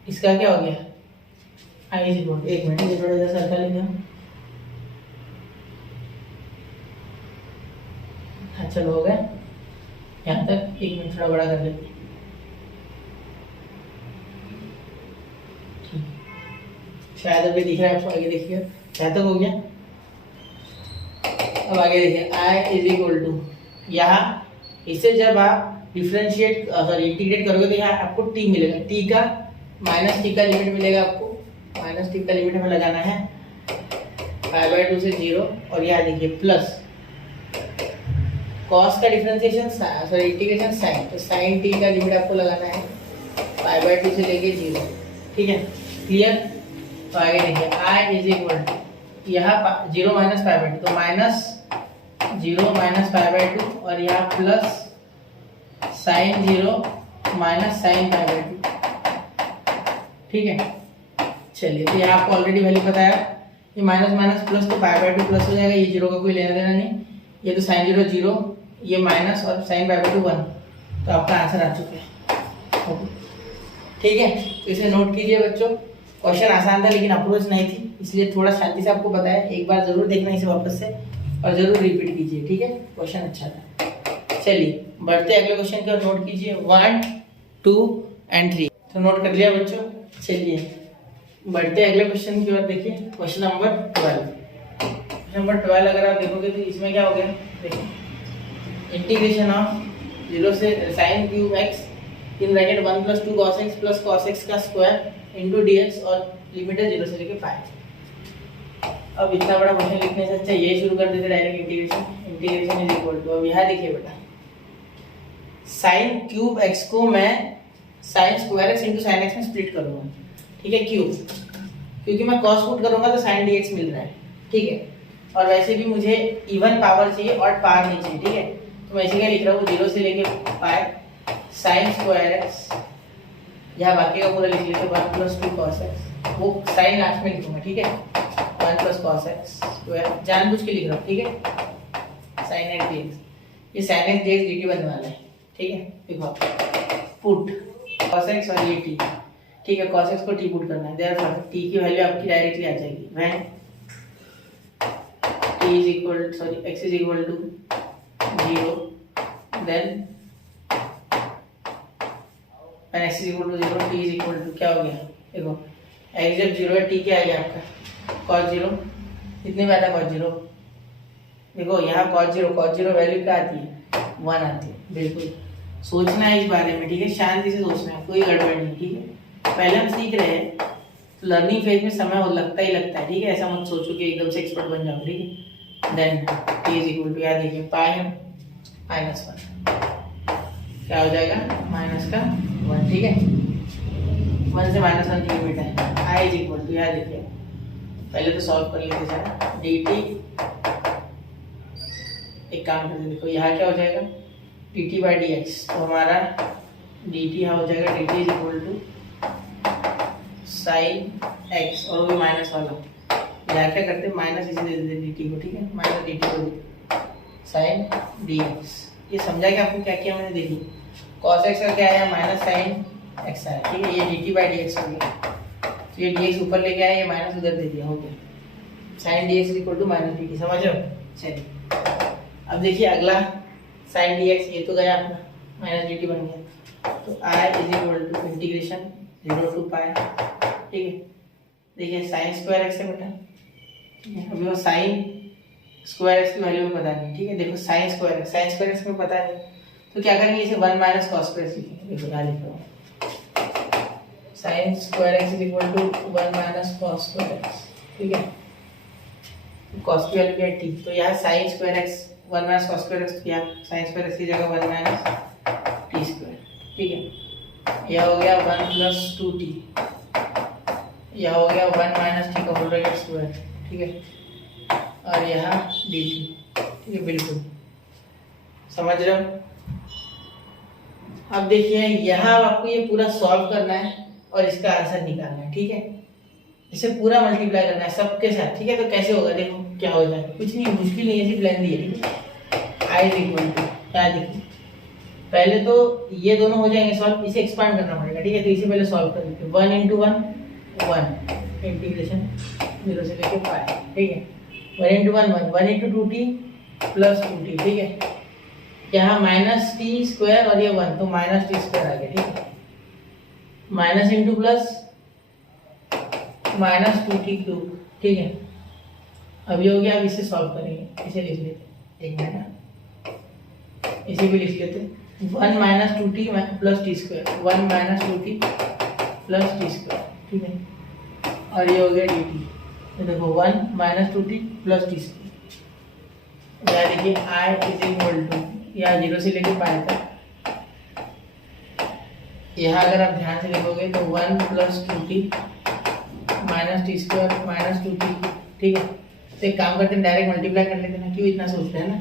इसका क्या हो गया, i इज इक्वल, एक मिनट ये थोड़ा सा सर्कल लेंगे, हाँ चलो हो गया यहाँ तक, एक मिनट थोड़ा बड़ा कर लेते, शायद अभी दिख रहा है आपको, आगे देखिए यहाँ तक हो गया। अब आगे देखिए i इज इक्वल टू, यहाँ इससे जब आप डिफरेंशिएट इंटीग्रेट करोगे तो यहाँ आपको t मिलेगा, t का माइनस t का लिमिट मिलेगा आपको, माइनस t का लिमिट हमें लगाना है π/2 से 0, और यहाँ देखिए प्लस कॉस का डिफरेंशिएशन सॉरी इंटीग्रेशन साइन, तो साइन टी का लिमिट आपको लगाना है π/2 से लेके 0, ठीक है, क्लियर। तो आगे देखिए i इज इक्वल टू यहाँ 0 माइनस π/2, तो माइनस 0 माइनस π/2 और यहाँ प्लस साइन 0 माइनस साइन π/2, ठीक है। चलिए, तो यहाँ आपको ऑलरेडी वैल्यू पता है, ये माइनस माइनस प्लस तो π/2 प्लस हो जाएगा, ये 0 का कोई लेना देना नहीं, ये तो साइन 0 0, ये माइनस और साइन π/2 1, तो आपका आंसर आ चुका है, ठीक है। तो इसे नोट कीजिए बच्चों, क्वेश्चन आसान था लेकिन अप्रोच नहीं थी, इसलिए थोड़ा शांति से आपको बताया, एक बार जरूर देखना इसे वापस से और जरूर रिपीट कीजिए, ठीक है, क्वेश्चन अच्छा था। चलिए बढ़ते अगले क्वेश्चन की ओर, नोट कीजिए 1, 2 एंड 3, तो नोट कर लिया बच्चों। चलिए बढ़ते अगले क्वेश्चन की ओर, देखिए क्वेश्चन नंबर 12। क्वेश्चन नंबर 12 अगर आप देखोगे तो इसमें क्या हो गया, देखिए इंटीग्रेशन ऑफ 0 से sine cube x in bracket 1 + 2 cos x + cos x का स्क्वायर इंटू dx और लिमिट है 0 से लेके पाई। अब इतना बड़ा क्वेश्चन लिखने से अच्छा ये शुरू कर देते direct integration is equal to, अब यहाँ देखिए बेटा, साइन क्यूब x को मैं sine square x into sine x में स्प्लिट करूंगा, ठीक है, क्यूब, क्योंकि मैं cos पुट करूंगा तो sin dx मिल रहा है, ठीक है, और वैसे भी मुझे इवन पावर चाहिए और पावर नहीं चाहिए, ठीक है, तो मैं इसे क्या लिख रहा हूँ 0 से लेके पाई साइन स्क्वायर x, यहाँ बाकी का पूरा लिख लेते 1 + 2 cos x, वो साइन लास्ट में लिखूंगा, ठीक है, 1 + cos x स्क्वायर, जानबूझ के लिख रहा हूँ, ठीक है, sin x dx, ये sin x dx dt बनने वाला है, ठीक है, देखो पुट cos x और ये t, ठीक है, cos x को t पुट करना है, देयरफॉर t की वैल्यू आपकी डायरेक्टली आ जाएगी when x is equal to 0, then when x is equal to 0 t is equal to क्या हो गया, देखो x जब 0 है t क्या आ गया आपका cos 0, कितने में आता है cos 0, देखो यहाँ cos 0 वैल्यू क्या आती है 1 आती है, बिल्कुल सोचना है इस बारे में, ठीक है, शांति से सोचना है, कोई गड़बड़ नहीं, ठीक है, पहले हम सीख रहे हैं तो लर्निंग फेज में समय लगता ही लगता है, ठीक है, ऐसा मत सोचो कि एकदम से एक्सपर्ट बन जाओ, ठीक है। Then t is equal to याद देखिए पाई -1, क्या हो जाएगा -1, ठीक है, 1 से -1 की लिमिट है, i इज इक्वल टू याद देखिए, पहले तो सॉल्व कर लेते हैं dt, एक काम करते देखो यहाँ क्या हो जाएगा dt/dx, तो हमारा dt यहाँ हो जाएगा dt is equal to sine x और वो भी माइनस वाला, यहाँ क्या करते हैं माइनस इसे दे देते dt को, ठीक है, माइनस dt को साइन dx, ये समझा कि आपको क्या किया मैंने, देखिए cos x का क्या आया माइनस साइन x आया, ठीक है, ये dt/dx हो गया, तो ये dx ऊपर लेके आया, ये माइनस उधर दे दिया, हो गया sine dx is equal to minus dt, समझ रहे हो। चलिए अब देखिए अगला साइन dx, ये तो गया अपना माइनस dt बन गया, तो i is equal to integration 0 to pi, ठीक है, देखिए साइन स्क्वायर x है बेटा, अभी वो साइन स्क्वायर x की वैल्यू में पता नहीं, ठीक है, देखो साइन स्क्वायर x में पता नहीं, तो क्या करेंगे इसे 1 - cos स्क्वायर x लिखेंगे, देखो यहाँ लिख रहा हूँ sine square x is equal to 1 - cos square x, ठीक है, cos की वैल्यू क्या है t, तो यहाँ sign square x 1 - cos square x, क्या साइन स्क्वायर x की जगह 1 - t स्क्वायर, ठीक है, यह हो गया 1 + 2t, यह हो गया 1 - t का होल ब्रैकेट स्क्वायर, ठीक है, और यहाँ dt, ठीक है, बिल्कुल समझ रहे हो। अब देखिए यहाँ आपको ये पूरा सॉल्व करना है और इसका आंसर निकालना है, ठीक है, इसे पूरा मल्टीप्लाई करना है सबके साथ, ठीक है, तो कैसे होगा देखो क्या हो जाएगा, कुछ नहीं मुश्किल नहीं है, सिर्फ लाइन दी है, ठीक है, i इज इक्वल टू क्या देखिए, पहले तो ये दोनों हो जाएंगे सॉल्व, इसे एक्सपांड करना पड़ेगा, ठीक है, तो इसे पहले सॉल्व कर लेते हैं 1 × 1 1 इंटीग्रेशन 0 से लेके पाई, ठीक है, 1 × 1 1 × 2t + 2t, ठीक है, यहाँ -t² और ये 1 तो -t² आ गया, ठीक है, माइनस इंटू प्लस -2t³, ठीक है, अब ये हो गया, अब इसे सॉल्व करेंगे, इसे लिख लेते एक मिनट, इसे भी लिख लेते 1 - 2t + t², 1 - 2t + t², ठीक है, और ये हो गया dt, तो देखो 1 - 2t + t², यहाँ देखिए i इज इक्वल टू या 0 से लेके पाई तक। यहाँ अगर आप ध्यान से देखोगे तो 1 + 2t minus T square minus 2t, ठीक है। तो एक काम करते हैं, डायरेक्ट मल्टीप्लाई कर लेते हैं ना, क्यों इतना सोचते हैं ना।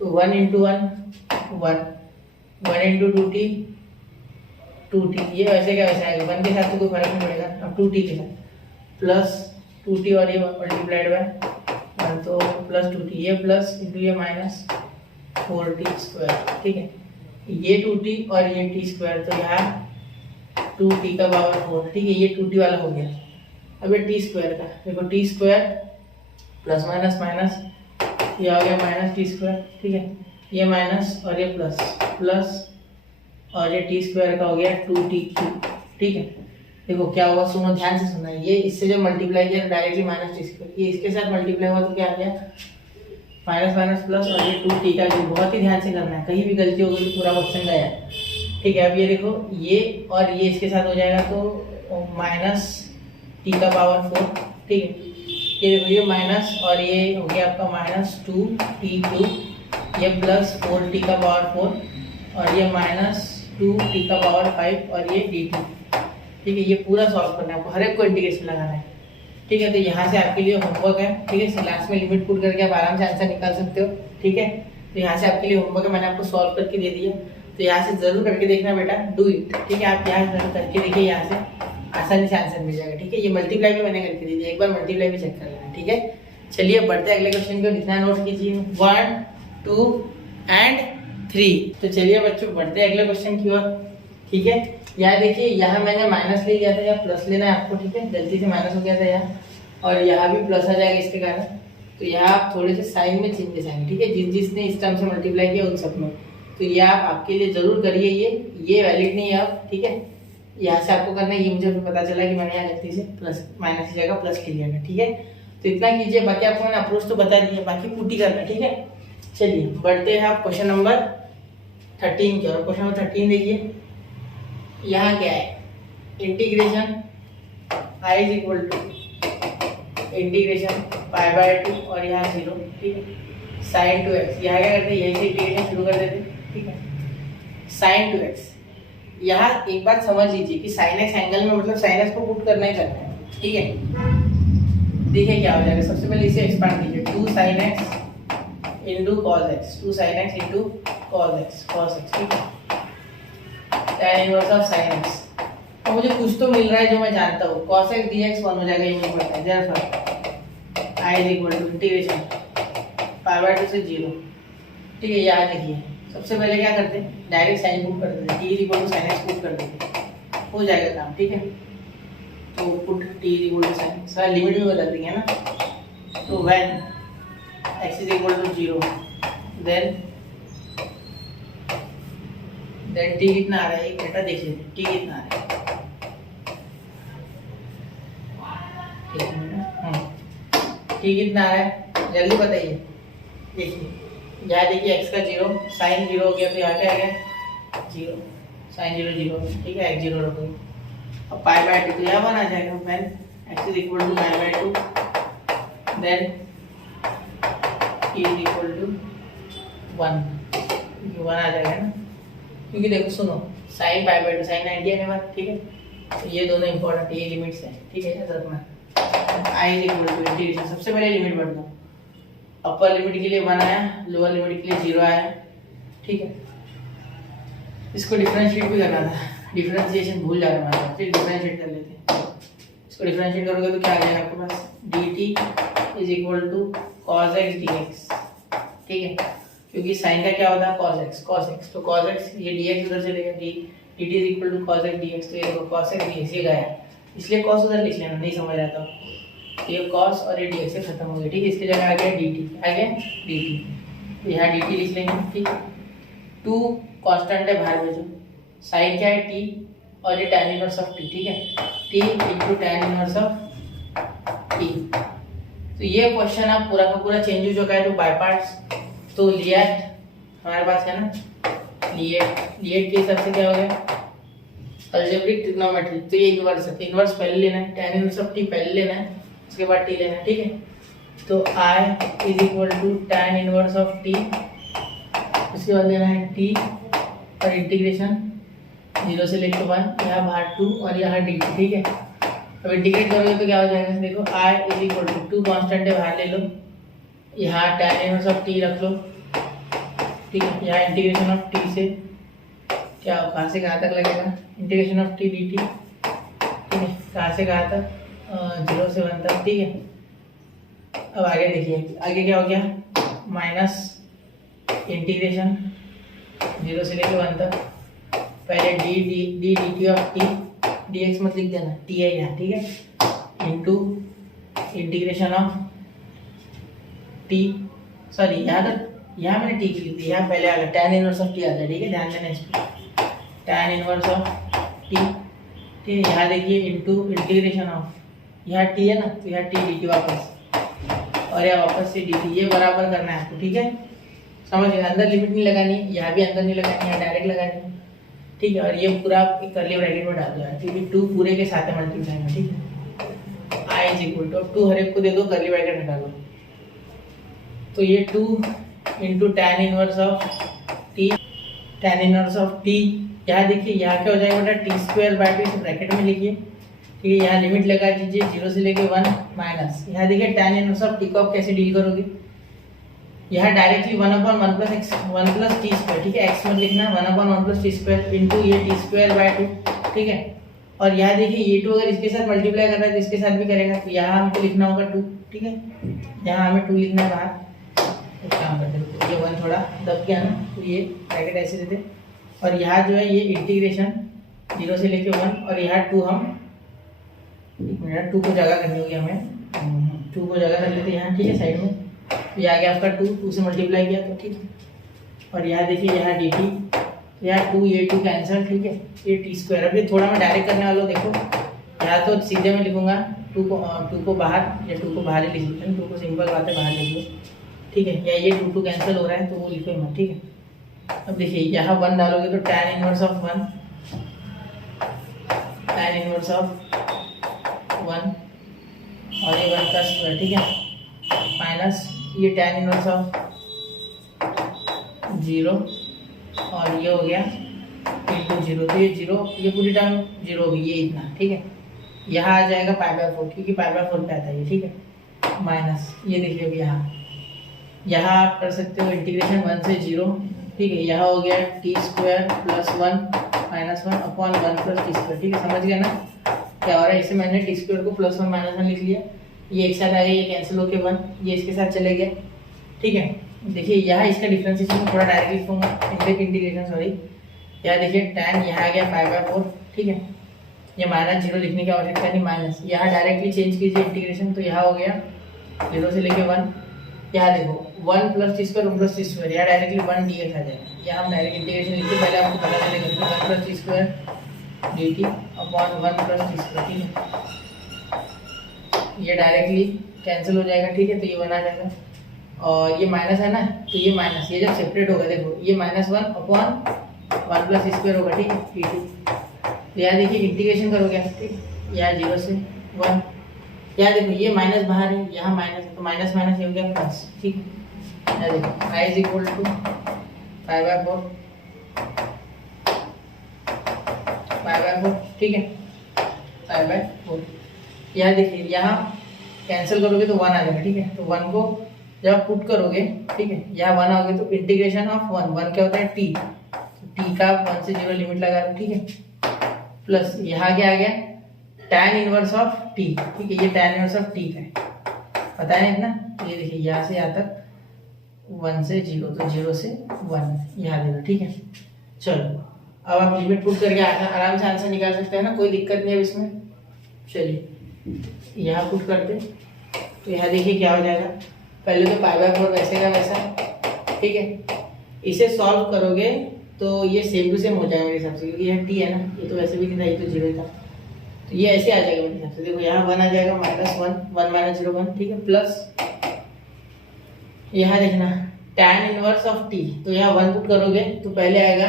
तो 1 × 1 1, 1 × 2t 2t, ये वैसे क्या वैसे आएगा, 1 के साथ तो कोई फर्क नहीं पड़ेगा, अब 2t के साथ प्लस 2t और ये मल्टीप्लाइड बाय 1, तो प्लस 2t, ये प्लस इंटू ये माइनस 4t², ठीक है। ये 2t और ये t², तो यहाँ 2t का पावर 4, ठीक है। ये 2t वाला हो गया। अब ये t² का देखो, t² प्लस माइनस माइनस, ये आ गया माइनस t², ठीक है। ये माइनस और ये प्लस प्लस और ये t² का हो गया 2t³, ठीक है। देखो क्या होगा, सुनो ध्यान से सुनना, ये इससे जब मल्टीप्लाई किया डायरेक्टली माइनस t², ये इसके साथ मल्टीप्लाई हुआ तो क्या आ गया माइनस माइनस प्लस, और ये 2t का, जो बहुत ही ध्यान से करना है, कहीं भी गलती हो गई तो पूरा क्वेश्चन गया, ठीक है। अब ये देखो, ये और ये इसके साथ हो जाएगा तो माइनस t का पावर 4, ठीक है। ये देखो, ये माइनस और ये हो गया आपका माइनस 2t³, ये प्लस 4t का पावर 4 और ये माइनस 2t का पावर 5 और ये dt, ठीक है। ये पूरा सॉल्व करना है आपको, हर एक को इंटीग्रेशन लगाना है, ठीक है। तो यहाँ से आपके लिए होमवर्क है, ठीक है। लास्ट में लिमिट पुट करके आप आराम से आंसर निकाल सकते हो, ठीक है। तो यहाँ से आपके लिए होमवर्क है, मैंने आपको सॉल्व करके दे दिया, तो यहाँ से जरूर करके देखना बेटा, डू इट, ठीक है। आप यहाँ जरूर करके देखिए, यहाँ से आसानी से आंसर मिल जाएगा, ठीक है। ये मल्टीप्लाई भी मैंने करके दे दिया, एक बार मल्टीप्लाई भी चेक कर लेना, ठीक है। चलिए बढ़ते हैं अगले क्वेश्चन को, लिखना नोट कीजिए 1 2 एंड 3। तो चलिए बच्चों बढ़ते हैं अगले क्वेश्चन की ओर, ठीक है। यहाँ देखिए, यहाँ मैंने माइनस ले लिया था, यहाँ प्लस लेना है आपको, ठीक है। गलती से माइनस हो गया था यहाँ, और यहाँ भी प्लस आ जाएगा इसके कारण, तो यहाँ आप थोड़े से साइन में चेंजेस आएंगे, ठीक है। जिसने इस टर्म से मल्टीप्लाई किया उन सब में, तो ये आप आपके लिए जरूर करिए, ये वैलिड नहीं है अब, ठीक है। यहाँ से आपको करना है, ये मुझे पता चला कि मैंने यहाँ गलती से प्लस माइनस की जगह प्लस ले लिया था, ठीक है। तो इतना कीजिए, बाकी आपको मैंने अप्रोच तो बता दिया, बाकी पुट ही करना, ठीक है। चलिए बढ़ते हैं आप क्वेश्चन नंबर 13 की ओर। क्वेश्चन नंबर 13 देखिए, यहाँ क्या है, इंटीग्रेशन i = इंटीग्रेशन π/2 और यहाँ 0, ठीक है। sin 2x, यहाँ क्या करते हैं, यहीं से इंटीग्रेशन शुरू कर देते, ठीक है। sin 2x, यहाँ एक बात समझ लीजिए कि sin x एंगल में मतलब sin x को पुट करना ही करना है, ठीक है। देखिए क्या हो जाएगा, सबसे पहले इसे एक्सपांड कीजिए, 2 sin x × cos x, 2 sin x × cos x, ठीक है। tan inverse of sin x, तो मुझे कुछ तो मिल रहा है जो मैं जानता हूँ, cos x dx 1 हो जाएगा, ये मुझे पता है। therefore i = इंटीग्रेशन π/2 से 0, ठीक है। यहाँ देखिए, सबसे पहले क्या करते हैं, डायरेक्ट साइन पुट कर देते हैं, t = sin x पुट कर देते हैं, हो जाएगा काम, ठीक है। तो पुट t = sin, सारा लिमिट भी बदल देंगे ना। तो when x = 0, then t कितना आ रहा है, एक डेटा देख लेते हैं, t कितना आ रहा है, t कितना आ रहा है जल्दी बताइए। देखिए यहाँ देखिए, x का 0, साइन 0 हो गया, तो यहाँ क्या आ गया 0, साइन 0 0, ठीक है। x 0 रखो, अब π/2 तो यहाँ 1 आ जाएगा, when x = π/2, then t = 1, 1 आ जाएगा ना, क्योंकि देखो सुनो, साइन π/2 साइन 90 आने वाला, ठीक है। तो ये दोनों इंपॉर्टेंट, ये लिमिट्स है, ठीक है, याद रखना। i = इंटीग्रेशन, सबसे पहले लिमिट बढ़ दो, अपर लिमिट के लिए 1 आया, लोअर लिमिट के लिए 0 आया, ठीक है। इसको डिफरेंशिएट भी करना था, डिफरेंशिएशन भूल जा रहा है, फिर डिफरेंशिएट कर लेते हैं। इसको डिफरेंशिएट करोगे तो क्या आ जाएगा आपके पास, dt = cos x dx, ठीक है। क्योंकि साइन का क्या होता है cos x, तो cos x, ये dx उधर चलेगा, dt = cos x dx, तो ये cos x dx ये गया, इसलिए cos उधर लिख लेना, नहीं समझ आता ये cos और ये dx से खत्म हो गया, ठीक है। इसकी जगह आ गया dt, आ गया dt, तो यहाँ dt लिख लेंगे, ठीक है। 2 कांस्टेंट है, बाहर भेजो, साइन क्या है t और ये tan इनवर्स ऑफ t, ठीक है, t × tan inverse of t। तो ये क्वेश्चन आप पूरा का पूरा चेंज हो चुका है तो बाय पार्ट्स, तो लिएट हमारे पास है ना, लिएट के हिसाब से क्या हो गया, अलजेब्रिक ट्रिग्नोमेट्री, तो ये इनवर्स है, इनवर्स पहले लेना है, tan इनवर्स ऑफ t पहले लेना है, उसके बाद t लेना है, ठीक है। तो I = tan inverse of t, इसके बाद लेना है टी और इंटीग्रेशन 0 से लेकर 1, यहाँ बाहर 2 और यहाँ dt, ठीक है। अब इंटीग्रेट करोगे तो क्या हो जाएगा, देखो i is equal to 2 constant है, बाहर ले लो, यहाँ tan इनवर्स ऑफ t रख लो, ठीक है। यहाँ इंटीग्रेशन ऑफ t से क्या कहाँ से कहाँ तक लगेगा, इंटीग्रेशन ऑफ t dt, ठीक है, कहाँ से कहाँ तक, 0 से 1 तक, ठीक है। अब आगे देखिए, आगे क्या हो गया, माइनस इंटीग्रेशन 0 से लेकर 1 तक, पहले D T of T, D x मत लिख देना, टी है यहाँ, ठीक है, into integration of T, sorry यहाँ मैंने टी की लिख दी, यहाँ पहले आ गया tan इनवर्स ऑफ टी आता है, ठीक है, ध्यान देना इस पर, tan इनवर्स ऑफ टी, ठीक है। यहाँ देखिए इंटू इंटीग्रेशन ऑफ, यहाँ टी है ना, तो यहाँ टी डी टी वापस, और यहाँ वापस से डी टी, ये बराबर करना है आपको, ठीक है, समझ गए। अंदर लिमिट नहीं लगानी, यहाँ भी अंदर नहीं लगानी, यहाँ डायरेक्ट लगानी है, ठीक है। और ये पूरा कर्ली ब्रैकेट में डाल दो यार, क्योंकि 2 पूरे के साथ में मल्टीप्लाई है, ठीक है। आई इज इक्वल टू 2 हर एक को दे दो, कर्ली ब्रैकेट हटा दो, तो ये 2 into tan inverse of T, tan inverse of T, यहाँ देखिए यहाँ क्या हो जाएगा बेटा, टी स्क्वायर बाय 2, इसे ब्रैकेट में लिखिए, ठीक है। यहाँ लिमिट लगा दीजिए 0 से लेके 1 माइनस, यहाँ देखिए tan इनवर्स ऑफ टी को आप कैसे डील करोगे, यहाँ directly 1/1 plus x 1 plus T square, ठीक है, एक्स मत लिखना, 1/1 प्लस टी स्क्वायर इंटू ये टी स्क्वायर बाय 2, ठीक है। और यहाँ देखिए ये 2 अगर इसके साथ मल्टीप्लाई कर रहा है तो इसके साथ भी करेगा, तो यहाँ हमको लिखना होगा 2, ठीक है, यहाँ हमें 2 लिखना है बाहर, एक काम करते हैं, ये 1 थोड़ा दब गया ना, तो ये ब्रैकेट ऐसे देते, और यहाँ जो है ये इंटीग्रेशन 0 से लेके 1, और यहाँ 2 हम, एक मिनट, 2 को जगह करनी होगी हमें, 2 को जगह कर लेते यहाँ, ठीक है, साइड में, तो ये आ गया आपका 2 से मल्टीप्लाई किया तो ठीक है। और यहाँ देखिए यहाँ डी टी, यहाँ 2 ये 2 कैंसिल, ठीक है, ये टी स्क्वायर। अब ये थोड़ा मैं डायरेक्ट करने वाला हूँ, देखो यहाँ तो सीधे में लिखूंगा 2 को बाहर, या 2 को बाहर ही लिख सकते हैं, 2 को सिंपल बात है बाहर लिख लो, ठीक है। या ये 2 कैंसिल हो रहा है तो वो लिखो मत, ठीक है। अब देखिए यहाँ 1 डालोगे तो tan inverse of 1, tan inverse of 1 और ये 1 का स्क्वायर, ठीक है, माइनस ये tan इनवर्स ऑफ 0 और ये हो गया इंटू 0, तो ये 0, ये पूरी टर्म 0 होगी, ये इतना, ठीक है। यहाँ आ जाएगा π/4, क्योंकि π/4 पे आता है ये, ठीक है, माइनस ये देखिए अब यहाँ आप कर सकते हो इंटीग्रेशन 1 से 0, ठीक है, यहाँ हो गया T square plus 1 minus 1 upon 1 plus T square, ठीक है, समझ गया ना क्या हो रहा है। इसे मैंने टी स्क्वायर को प्लस 1 माइनस 1 लिख लिया, ये एक साथ आ गया, ये कैंसिल होके 1, ये इसके साथ चले गए, ठीक है। देखिए यहाँ इसका डिफरेंशिएशन थोड़ा डायरेक्ट लिखूंगा, इंटीग्रेशन सॉरी, यहाँ देखिए tan यहाँ आ गया π/4, ठीक है, ये माइनस 0 लिखने की आवश्यकता नहीं, माइनस, यहाँ डायरेक्टली चेंज कीजिए इंटीग्रेशन, तो यहाँ हो गया 0 से लेके 1, यहाँ देखो 1 plus T square 1 plus T square, यहाँ डायरेक्टली 1 डी एक्स आ जाएगा, यहाँ हम डायरेक्ट इंटीग्रेशन लिखते, पहले आपको पता चलेगा 1 plus T square D T upon 1 plus T square, ठीक है, ये डायरेक्टली कैंसिल हो जाएगा, ठीक है, तो ये 1 आ जाएगा, और ये माइनस है ना, तो ये माइनस, ये जब सेपरेट होगा देखो ये -1 अपॉन 1 प्लस स्क्वायर होगा, ठीक है, t2, तो यहाँ देखिए इंटीग्रेशन करोगे, ठीक, यहाँ 0 से 1, यहाँ देखो ये माइनस बाहर है, यहाँ माइनस है, तो माइनस माइनस ये हो गया प्लस, ठीक है। यहाँ देखो i इज इक्वल टू π/4, ठीक है, π/4। यहाँ देखिए यहाँ कैंसिल करोगे तो 1 आ जाएगा, ठीक है, तो 1 को जब आप पुट करोगे, ठीक है, यहाँ 1 आओगे तो इंटीग्रेशन ऑफ 1 क्या होता है टी, टी का 1 से 0 लिमिट लगा रहे, ठीक है, प्लस यहाँ क्या आ गया tan इनवर्स ऑफ टी, ठीक है, ये tan इनवर्स ऑफ टी का है, पता है इतना, ये देखिए यहाँ से यहाँ तक 1 से 0, तो 0 से 1 यहाँ देना, ठीक है। चलो अब आप लिमिट पुट करके आराम से आंसर निकाल सकते हैं ना, कोई दिक्कत नहीं है इसमें। चलिए यहाँ पुट करते, तो यहाँ देखिए क्या हो जाएगा, पहले तो π/4 वैसे का वैसा, ठीक है, इसे सॉल्व करोगे तो ये सेम टू सेम हो जाएगा मेरे हिसाब से, क्योंकि यहाँ टी है ना, ये तो वैसे भी नहीं था, ये तो 0 था, तो ये ऐसे आ जाएगा मेरे हिसाब से। देखो यहाँ 1 आ जाएगा, -1 माइनस 0 1, ठीक है, प्लस यहाँ देखना tan इनवर्स ऑफ टी, तो यहाँ 1 पुट करोगे तो पहले आएगा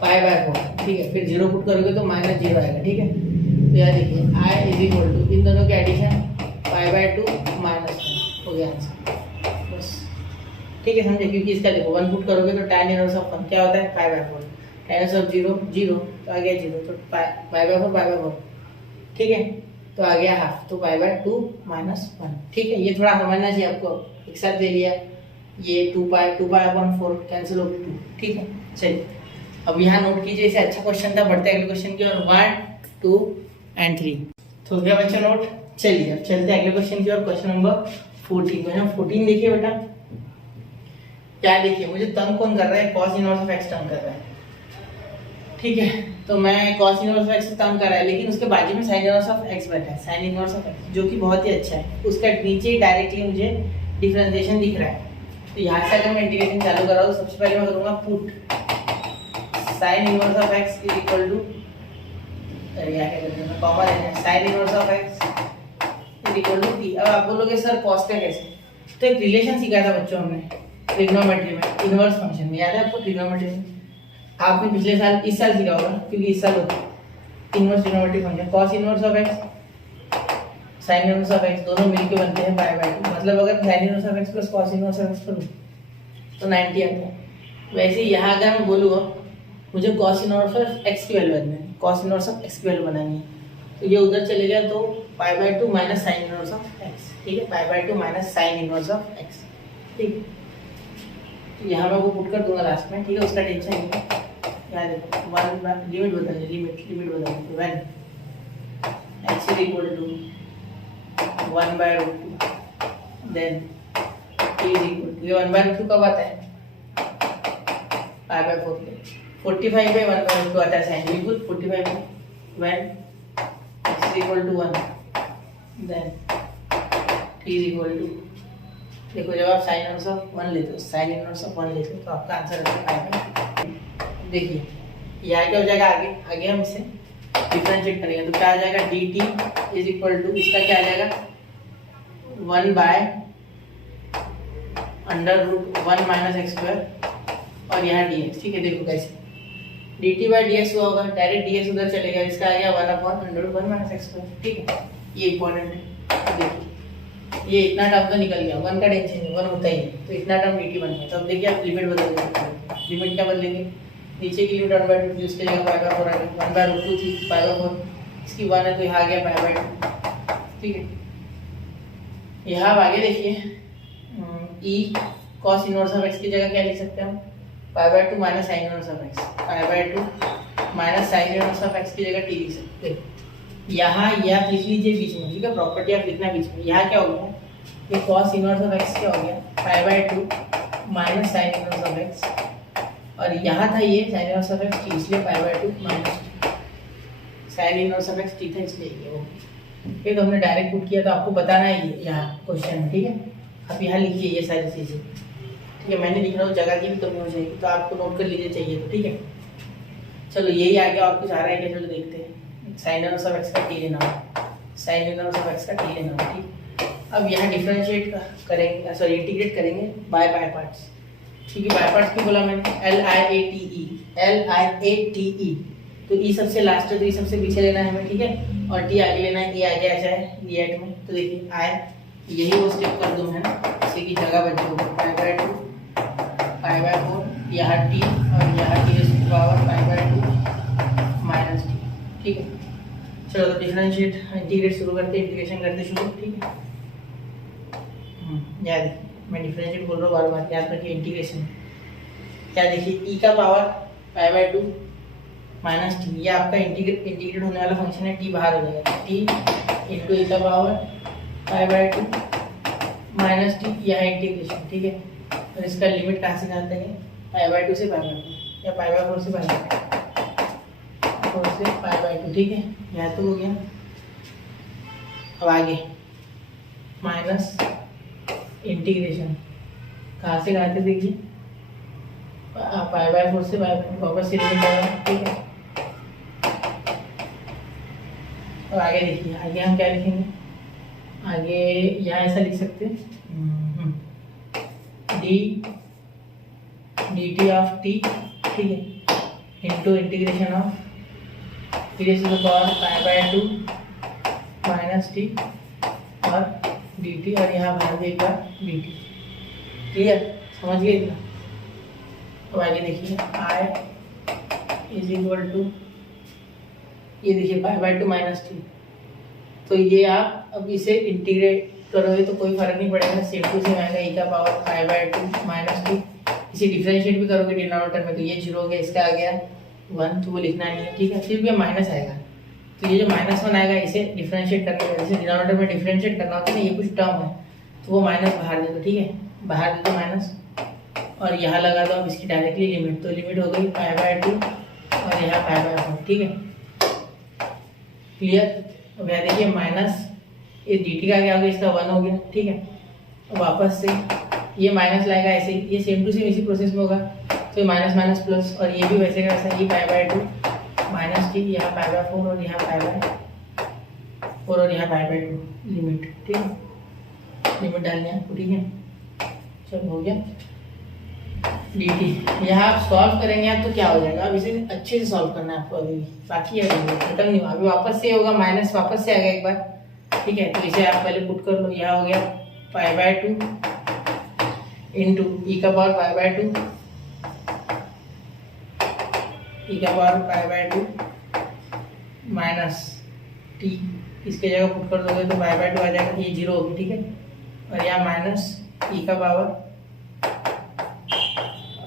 π/4, ठीक है, फिर 0 पुट करोगे तो -0 आएगा, ठीक है। तो यहाँ देखिए i इज इक्वल टू इन दोनों के एडिशन π/2 -1 हो गया आंसर, बस ठीक है, समझे? क्योंकि इसका देखो 1 पुट करोगे तो tan इनवर्स ऑफ 1 क्या होता है, पाई बाय 4, tan इनवर्स ऑफ 0 0 तो आ गया 0, तो पाई बाय 4 ठीक है, तो आ गया हाफ, तो पाई बाय 2 माइनस 1। ठीक है, ये थोड़ा समझना चाहिए आपको, एक साथ ले लिया, ये 2 पाई अपॉन 4 कैंसिल हो 2। ठीक है, चलिए अब यहाँ नोट कीजिए, इसे अच्छा क्वेश्चन था, बढ़ते हैं अगले क्वेश्चन की ओर, 1 2 एंड 3। तो हो गया बच्चा नोट। चलिए अब चलते हैं अगले क्वेश्चन की ओर, क्वेश्चन नंबर 14। क्वेश्चन 14 देखिए बेटा, क्या देखिए, मुझे तंग कौन कर रहा है, cos इनवर्स ऑफ x तंग कर रहा है। ठीक है, तो मैं cos इनवर्स ऑफ x से तंग कर रहा है, लेकिन उसके बाजू में sin इनवर्स ऑफ x बैठा है, sin इनवर्स ऑफ x, जो कि बहुत ही अच्छा है। उसका नीचे ही डायरेक्टली मुझे डिफरेंशिएशन दिख रहा है। तो यहाँ से अगर मैं इंटीग्रेशन चालू कर रहा हूँ, सबसे पहले मैं करूँगा put sin inverse of x is equal to, क्या कहते हैं, कॉमन है, sin inverse of x is equal to p। अब आप बोलोगे सर cos का कैसे, तो एक रिलेशन सीखा था बच्चों हमने ट्रिग्नोमेट्री में, इनवर्स फंक्शन में, याद है आपको? ट्रिग्नोमेट्री में आपने पिछले साल, इस साल सीखा होगा, क्योंकि इस साल होता है inverse trigonometry function, cos inverse of x sin inverse of x दोनों मिलके बनते हैं पाई बाय 2। मतलब अगर sin inverse of x plus cos inverse of x करूं तो 90 आता है। वैसे यहाँ अगर मैं बोलूँगा मुझे cos इनवर्स ऑफ x की वैल्यू बनानी है, cos इनवर्स ऑफ x की वैल्यू बनानी है, तो ये उधर चले गया, तो पाई by 2 minus sin inverse of x। ठीक है, पाई by 2 minus sin inverse of x। ठीक है, तो यहाँ मैं वो पुट कर दूंगा लास्ट में। ठीक है, उसका टेंशन नहीं है। यहाँ देखो 1 लिमिट बदलनी, लिमिट बदलनी, when x is equal to 1 by root 2 then t is equal to, ये 1 बाय रूट 2 कब आता है, पाई बाय 4 पे 45 बाय 1 बाय रूट 2 आता है साइन, बिल्कुल 45 पे, when x is equal to 1 then t is equal to, देखो जब आप साइन इनवर्स ऑफ 1 लेते हो, साइन इनवर्स ऑफ 1 लेते हो, तो आपका आंसर आता है। देखिए यहाँ क्या हो जाएगा, आगे हम इसे डिफरेंशिएट करेंगे, तो क्या आ जाएगा, dt इज इक्वल टू, इसका क्या आ जाएगा 1 by under root 1 minus X square, और यहाँ dx। ठीक है, देखो कैसे dt बाय dx हुआ होगा, डायरेक्ट dx उधर चलेगा, इसका आ गया 1 upon under root 1 minus X square. ठीक है, ये इंपॉर्टेंट है। देखिए ये इतना टर्म तो निकल गया, 1 का टेंशन नहीं, 1 होता ही है, तो इतना टर्म dt बन गया। तो अब देखिए आप लिमिट बदल देंगे, लिमिट क्या बदलेंगे, नीचे की लिमिट 1 बाय 2 थी, उसके जगह पाई बाय 4 आ गई, 1 बाय रूट 2 थी, पाई बाय 4, इसकी 1 है तो यहाँ आ गया पाई बाय 2। ठीक है, यहाँ अब आगे देखिए e cos inverse of x की जगह क्या लिख सकते हैं हम, पाई by 2 minus sine inverse of x, pi by 2 minus sine inverse of x की जगह t लिख सकते हैं। यहाँ ये आप लिख लीजिए बीच में, ठीक है, प्रॉपर्टी आप लिखना बीच में। यहाँ क्या हो गया, ये cos इनवर्स ऑफ x क्या हो गया, पाई by 2 minus sine inverse of x, और यहाँ था ये sine inverse of x t, इसलिए पाई by 2 minus sine inverse of x t था, इसलिए ये हो गया। ये तो हमने डायरेक्ट पुट किया, तो आपको बताना है ये यहाँ क्वेश्चन में। ठीक है, आप यहाँ लिखिए ये सारी चीज़ें। ठीक है, मैंने लिख रहा हूँ, जगह की भी कमी हो जाएगी, तो आपको नोट कर लीजिए चाहिए तो। ठीक है, चलो यही आ गया, और कुछ आ रहा है क्या, चलो देखते हैं। साइन इनवर्स ऑफ x का t लेना हो, साइन इनवर्स ऑफ x का t लेना हो। ठीक, अब यहाँ डिफरेंशिएट करेंगे, सॉरी इंटीग्रेट करेंगे बाय पार्ट्स। क्योंकि बाय पार्ट्स क्यों बोला मैंने, LIATE, तो e सबसे लास्ट है, तो e सबसे पीछे लेना है हमें। ठीक है, और t आगे लेना है, e आगे आ जाए e में, तो देखिए i, यही वो स्टेप कर दूँ है ना, इसी की जगह बच जाएगा पाई बाय 2 पाई बाय 4, यहाँ t और यहाँ t to the power pi by 2 minus t। ठीक है, चलो तो डिफरेंशिएट इंटीग्रेट शुरू करते, इंटीग्रेशन करते शुरू। ठीक है, याद मैं डिफरेंशिएट बोल रहा हूँ बार बार, याद रखिए इंटीग्रेशन। क्या देखिए e का power pi by 2 minus T, ये आपका इंटीग्रेट होने वाला फंक्शन है, t बाहर हो जाएगा, t इंटू e का power pi by 2 minus T, यहाँ इंटीग्रेशन। ठीक है, और इसका लिमिट कहाँ से कहाँ तक है, पाई बाय 2 से पाई बाय 2, या पाई बाय 4 से पाई बाय 4 से पाई बाय 2। ठीक है, यहाँ तो हो गया। अब आगे माइनस इंटीग्रेशन कहाँ से कहाँ तक, देखिए पाई बाय 4 से पाई बाय वापस से लिमिट आएगा। ठीक है, और आगे देखिए, आगे हम क्या लिखेंगे, आगे यहाँ ऐसा लिख सकते हैं dt ऑफ t। ठीक है, into integration of e to the power pi by 2 minus T और dt, और यहाँ बाहर देगा dt। क्लियर, समझ गए इतना? अब आगे देखिए I इज इक्वल टू, ये देखिए pi by two minus T. तो ये आप अब इसे इंटीग्रेट करोगे तो कोई फर्क नहीं पड़ेगा, सेम टू सेम आएगा ई का power pi by two minus T. इसे डिफरेंशिएट भी करोगे डिनोमिनेटर में तो ये 0 हो गया, इसका आ गया 1, तो वो लिखना नहीं है, ठीक है। फिर भी माइनस आएगा, तो ये जो -1 आएगा इसे डिफरेंशिएट करने का, जैसे डिनोमिनेटर में डिफरेंशिएट करना होता है ना, ये कुछ टर्म है तो वो माइनस बाहर दे दो, ठीक है, बाहर दे दो माइनस, और यहाँ लगा दो अब इसकी डायरेक्टली लिमिट, तो लिमिट हो गई पाई बाय टू और यहाँ पाई बाय 4, ठीक है, क्लियर। अब यहाँ देखिए माइनस ये डी टी का क्या हो गया, इसका 1 हो गया, ठीक है। अब वापस से ये माइनस लाएगा ऐसे ही, ये सेम टू सेम इसी प्रोसेस में होगा, तो ये माइनस माइनस प्लस, और ये भी वैसे का वैसा, ये pi by two minus T, यहाँ पाई बाय 4 और यहाँ पाई बाय 4 और यहाँ पाई बाय 2 लिमिट, ठीक है, लिमिट डालनी है आपको, ठीक है। चलो हो गया डी टी। यहाँ आप सॉल्व करेंगे आप तो क्या हो जाएगा, अब इसे अच्छे से सॉल्व करना है आपको, अभी बाकी है खत्म नहीं हुआ, अभी वापस से होगा माइनस, वापस से आएगा एक बार, ठीक है। तो इसे आप पहले पुट कर लो, यहाँ हो गया पाई बाय टू इंटू ई का पावर पाई बाय टू, ई का power pi by two minus T, इसके जगह पुट कर दोगे तो पाई बाय टू आ जाएगा, ये 0 होगी, ठीक है। और यहाँ माइनस ई का पावर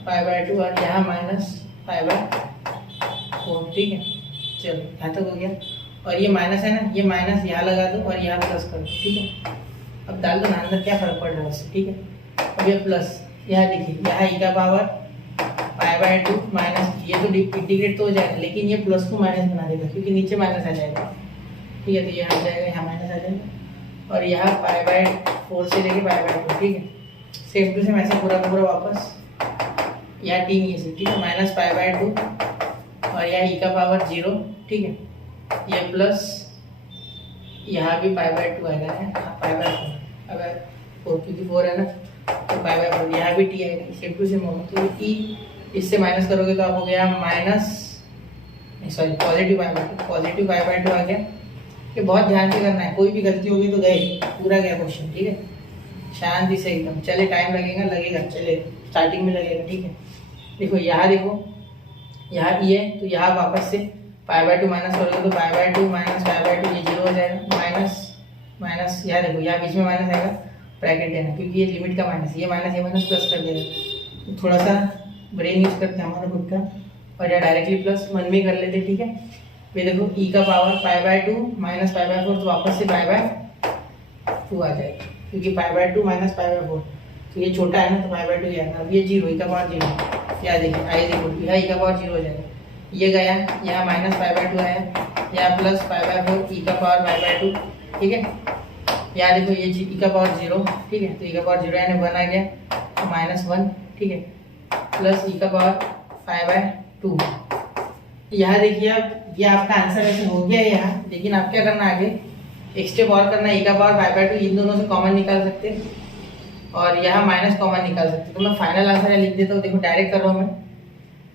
पाई बाय टू और यहाँ माइनस पाई बाय 4, ठीक है। चलो यहाँ तक हो गया, और ये माइनस है ना, ये माइनस यहाँ लगा दो और यहाँ प्लस कर दो, ठीक है। अब डाल दो ना अंदर, क्या फर्क पड़ रहा है उससे, ठीक है। अब ये प्लस, यहाँ देखिए यहाँ ई का power pi by two minus, ये तो इंटीग्रेट तो हो जाएगा लेकिन ये प्लस को माइनस बना देगा क्योंकि नीचे माइनस आ जाएगा, ठीक है। तो ये आ जाएगा, यहाँ माइनस आ जाएगा, और यहाँ पाई बाय 4 से लेके पाई बाय 2, ठीक है। सेम टू सेम ऐसे पूरा पूरा वापस, यहाँ टी नहीं है, ठीक है, माइनस पाई बाय 2 और यहाँ ई का पावर 0, ठीक है, ये प्लस यहाँ भी पाई बाय 2 आएगा, पाई बाय 4, अगर 4 क्योंकि 4 है ना, तो पाई बाय 4, यहाँ भी टी आएगा, सेम टू सेम होगा। तो टी इससे माइनस करोगे तो आप हो गया minus, sorry positive pi by 2, positive pi by 2 आ गया। ये बहुत ध्यान से करना है, कोई भी गलती होगी तो गए, पूरा गया क्वेश्चन, ठीक है, शांति से एकदम। चले टाइम लगेगा, चले स्टार्टिंग में लगेगा, ठीक है। देखो यहाँ देखो, यहाँ ई है तो यहाँ वापस से पाई बाय 2 माइनस करोगे तो पाई बाय 2 माइनस पाई बाय 2, ये 0 हो जाएगा, माइनस माइनस, यहाँ देखो यहाँ बीच में माइनस आएगा, ब्रैकेट देना क्योंकि ये लिमिट का माइनस, ये माइनस प्लस कर देगा। तो थोड़ा सा ब्रेन यूज करते हैं हमारा खुद का, और यहाँ डायरेक्टली प्लस मन में कर लेते, ठीक है। ये देखो ई का power pi by 2 minus pi by 4, तो वापस से पाई बाय 2 आ जाएगा क्योंकि पाई बाय 2 माइनस पाई बाय 4, तो ये छोटा है ना तो पाई बाय 2 आएगा। अब ये 0, ई का पावर 0, या देखिए आई देखो यहाँ ई का पावर 0 हो जाएगा, ये गया, यहाँ माइनस पाई बाय 2 आया, यहाँ प्लस पाई बाय 4, ई का पावर पाई बाय 2, ठीक है। यहाँ देखो ये ई का पावर 0, ठीक है, तो ई का पावर 0 यानी 1 आ गया, तो -1, ठीक है, प्लस ई का पावर पाई बाय 2। यहाँ देखिए आप, ये आपका आंसर ऐसे हो गया है यहाँ, लेकिन आप क्या करना आगे, एक स्टेप और करना, ई का पावर पाई बाय 2 इन दोनों से कॉमन निकाल सकते हैं और यहाँ माइनस कॉमन निकाल सकते हैं। तो मैं फाइनल आंसर लिख देता हूँ, देखो डायरेक्ट कर रहा हूँ मैं,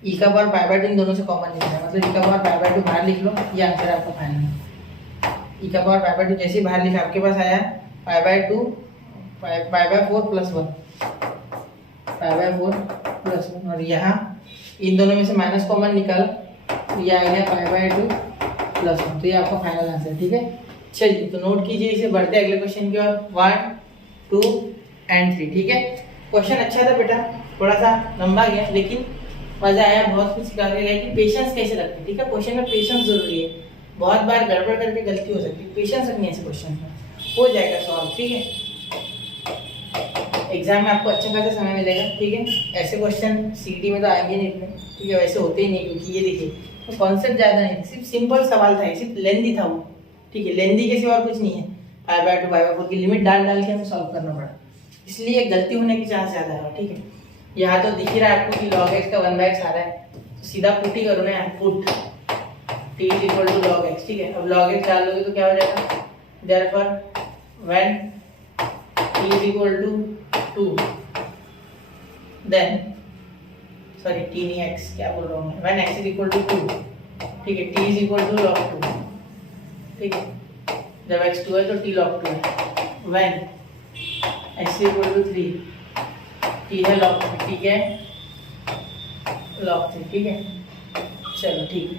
ई का पावर पाई बाय 2 इन दोनों से कॉमन निकालना है, मतलब ई का पावर पाई बाय 2 बाहर लिख लो, ये आंसर है आपका फाइनल। ई का पावर पाई बाय 2 जैसे ही बाहर लिखा आपके पास आया पाई by 2 pi by 4 plus 1, pi by 4 plus 1, और यहाँ इन दोनों में से माइनस कॉमन निकाल, तो ये आ गया पाई बाय 2 प्लस 1, तो ये आपका फाइनल आंसर, ठीक है। चलिए तो नोट कीजिए इसे, बढ़ते हैं अगले क्वेश्चन की ओर, 1 2 एंड 3, ठीक है। क्वेश्चन अच्छा था बेटा, थोड़ा सा लंबा गया लेकिन मजा आया, बहुत कुछ सिखा के गया कि पेशेंस कैसे रखते हैं, ठीक है। क्वेश्चन में पेशेंस जरूरी है, बहुत बार गड़बड़ करके गलती हो सकती है, पेशेंस रखनी है ऐसे क्वेश्चन में, हो जाएगा सॉल्व, ठीक है। एग्जाम में आपको अच्छा खासा समय मिलेगा, ठीक है। ऐसे क्वेश्चन सीटी में तो आएंगे नहीं इतने, ठीक है, वैसे होते ही नहीं, क्योंकि ये देखिए तो कॉन्सेप्ट ज्यादा नहीं था, सिर्फ सिंपल सवाल था, सिर्फ लेंदी था वो, ठीक है, लेंदी के सिवा और कुछ नहीं है। पाई बाय 2 पाई बाय 4 की लिमिट डाल के हमें सॉल्व करना पड़ा, इसलिए गलती होने की चांस ज्यादा है, ठीक है। यहाँ तो दिख ही रहा है आपको कि log x का 1/x आ रहा है, तो सीधा पुट ही करो ना, put t is equal to log x, ठीक है। अब log x डाल दोगे तो क्या हो जाएगा, therefore when t is equal to 2 then sorry t नहीं x, क्या बोल रहा हूँ मैं, when x is equal to 2, ठीक है, t is equal to log 2, ठीक है। जब x 2 है तो t log 2 है, when x is equal to 3, t ये है log 3, ठीक है, log 3, ठीक है। चलो ठीक है,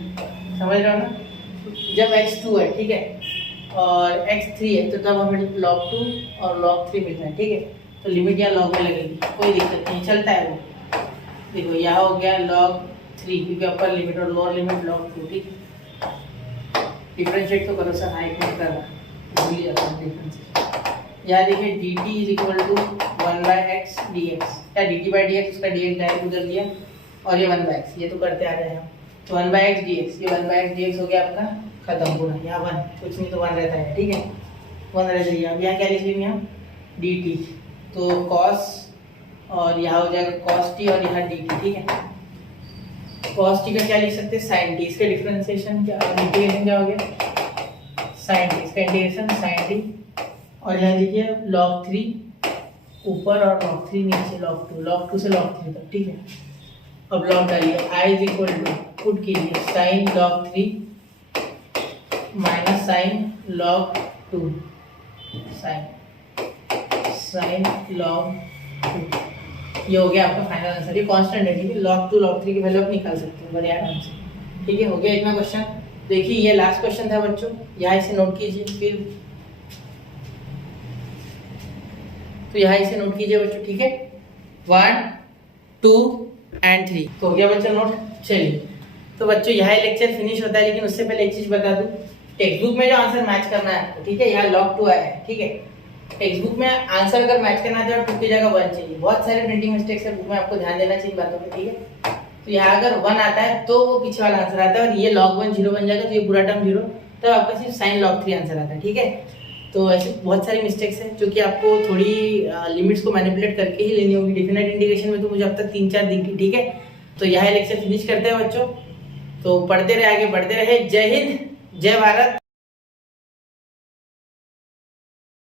समझ रहे हो ना। जब x2 है, ठीक है, और x3 है, तो तब हमें log 2 और log 3 मिल रहा है, ठीक है। तो लिमिट यहाँ log में लगेगी, कोई दिक्कत नहीं, चलता है वो। देखो यहाँ हो गया log 3, क्योंकि अपर लिमिट और लोअर लिमिट log 2, ठीक है। डिफ्रेंशिएट तो करो सर, हाइट में कर रहा, भूल जाता हूँ डिफ्रेंशिएट। यहाँ देखिए dt is equal to 1/x dx, या dt/dx, उसका dx डायरेक्ट उधर दिया, और ये 1/x, ये तो करते आ रहे हैं। तो 1/x dx, ये 1/x dx हो गया आपका खत्म पूरा। यहाँ 1, कुछ नहीं तो 1 रहता है, ठीक है, 1 रह जाइए। अब यहाँ क्या लिख लेंगे हम, dt, तो cos, और यहाँ हो जाएगा cos t, और यहाँ dt, ठीक है। cos t का क्या लिख सकते हैं, sin t, इसका डिफरेंशिएशन क्या, इंटीग्रेशन क्या हो गया, sin t, इसका इंटीग्रेशन sin t, और यहाँ देखिए log 3 ऊपर और log 3 नीचे, log 2 से log 3 तक, ठीक है। अब log डालिए, i is equal to, put कीजिए sin log 3 माइनस sin log 2, sin log 2, ये हो गया आपका फाइनल आंसर। ये कांस्टेंट है, ठीक है, log 2 log 3 की वैल्यू आप निकाल सकते हो बड़े आराम से, ठीक है। हो गया इतना क्वेश्चन। देखिए ये लास्ट क्वेश्चन था बच्चों, यहाँ इसे नोट कीजिए, फिर तो यहाँ इसे नोट कीजिए बच्चों, ठीक है, 1 2 एंड 3, तो हो गया बच्चों नोट। चलिए, तो बच्चों यहाँ लेक्चर फिनिश होता है, लेकिन उससे पहले एक चीज बता दूं, टेक्स्ट बुक में जो आंसर मैच करना है आपको, ठीक है, यहाँ log 2 आया है, ठीक है। टेक्स्ट बुक में आंसर अगर मैच करना है तो 2 की जगह 1 चाहिए। बहुत सारे प्रिंटिंग मिस्टेक्स है बुक में, आपको ध्यान देना चाहिए बातों पे, ठीक है। तो यहाँ अगर 1 आता है तो वो पीछे वाला आंसर आता है, और ये log 1 0 बन जाएगा, तो ये पूरा टर्म 0, तो आपका सिर्फ sin log 3 आंसर आता है, ठीक है। तो ऐसे बहुत सारी मिस्टेक्स हैं जो कि आपको थोड़ी लिमिट्स को मैनिपुलेट करके ही लेनी होगी। डिफिनेट इंटीग्रेशन में तो मुझे अब तक 3-4 दिखी, ठीक है। तो यह लेक्चर फिनिश करते हैं बच्चों, तो पढ़ते रहे, आगे बढ़ते रहे। जय हिंद, जय भारत।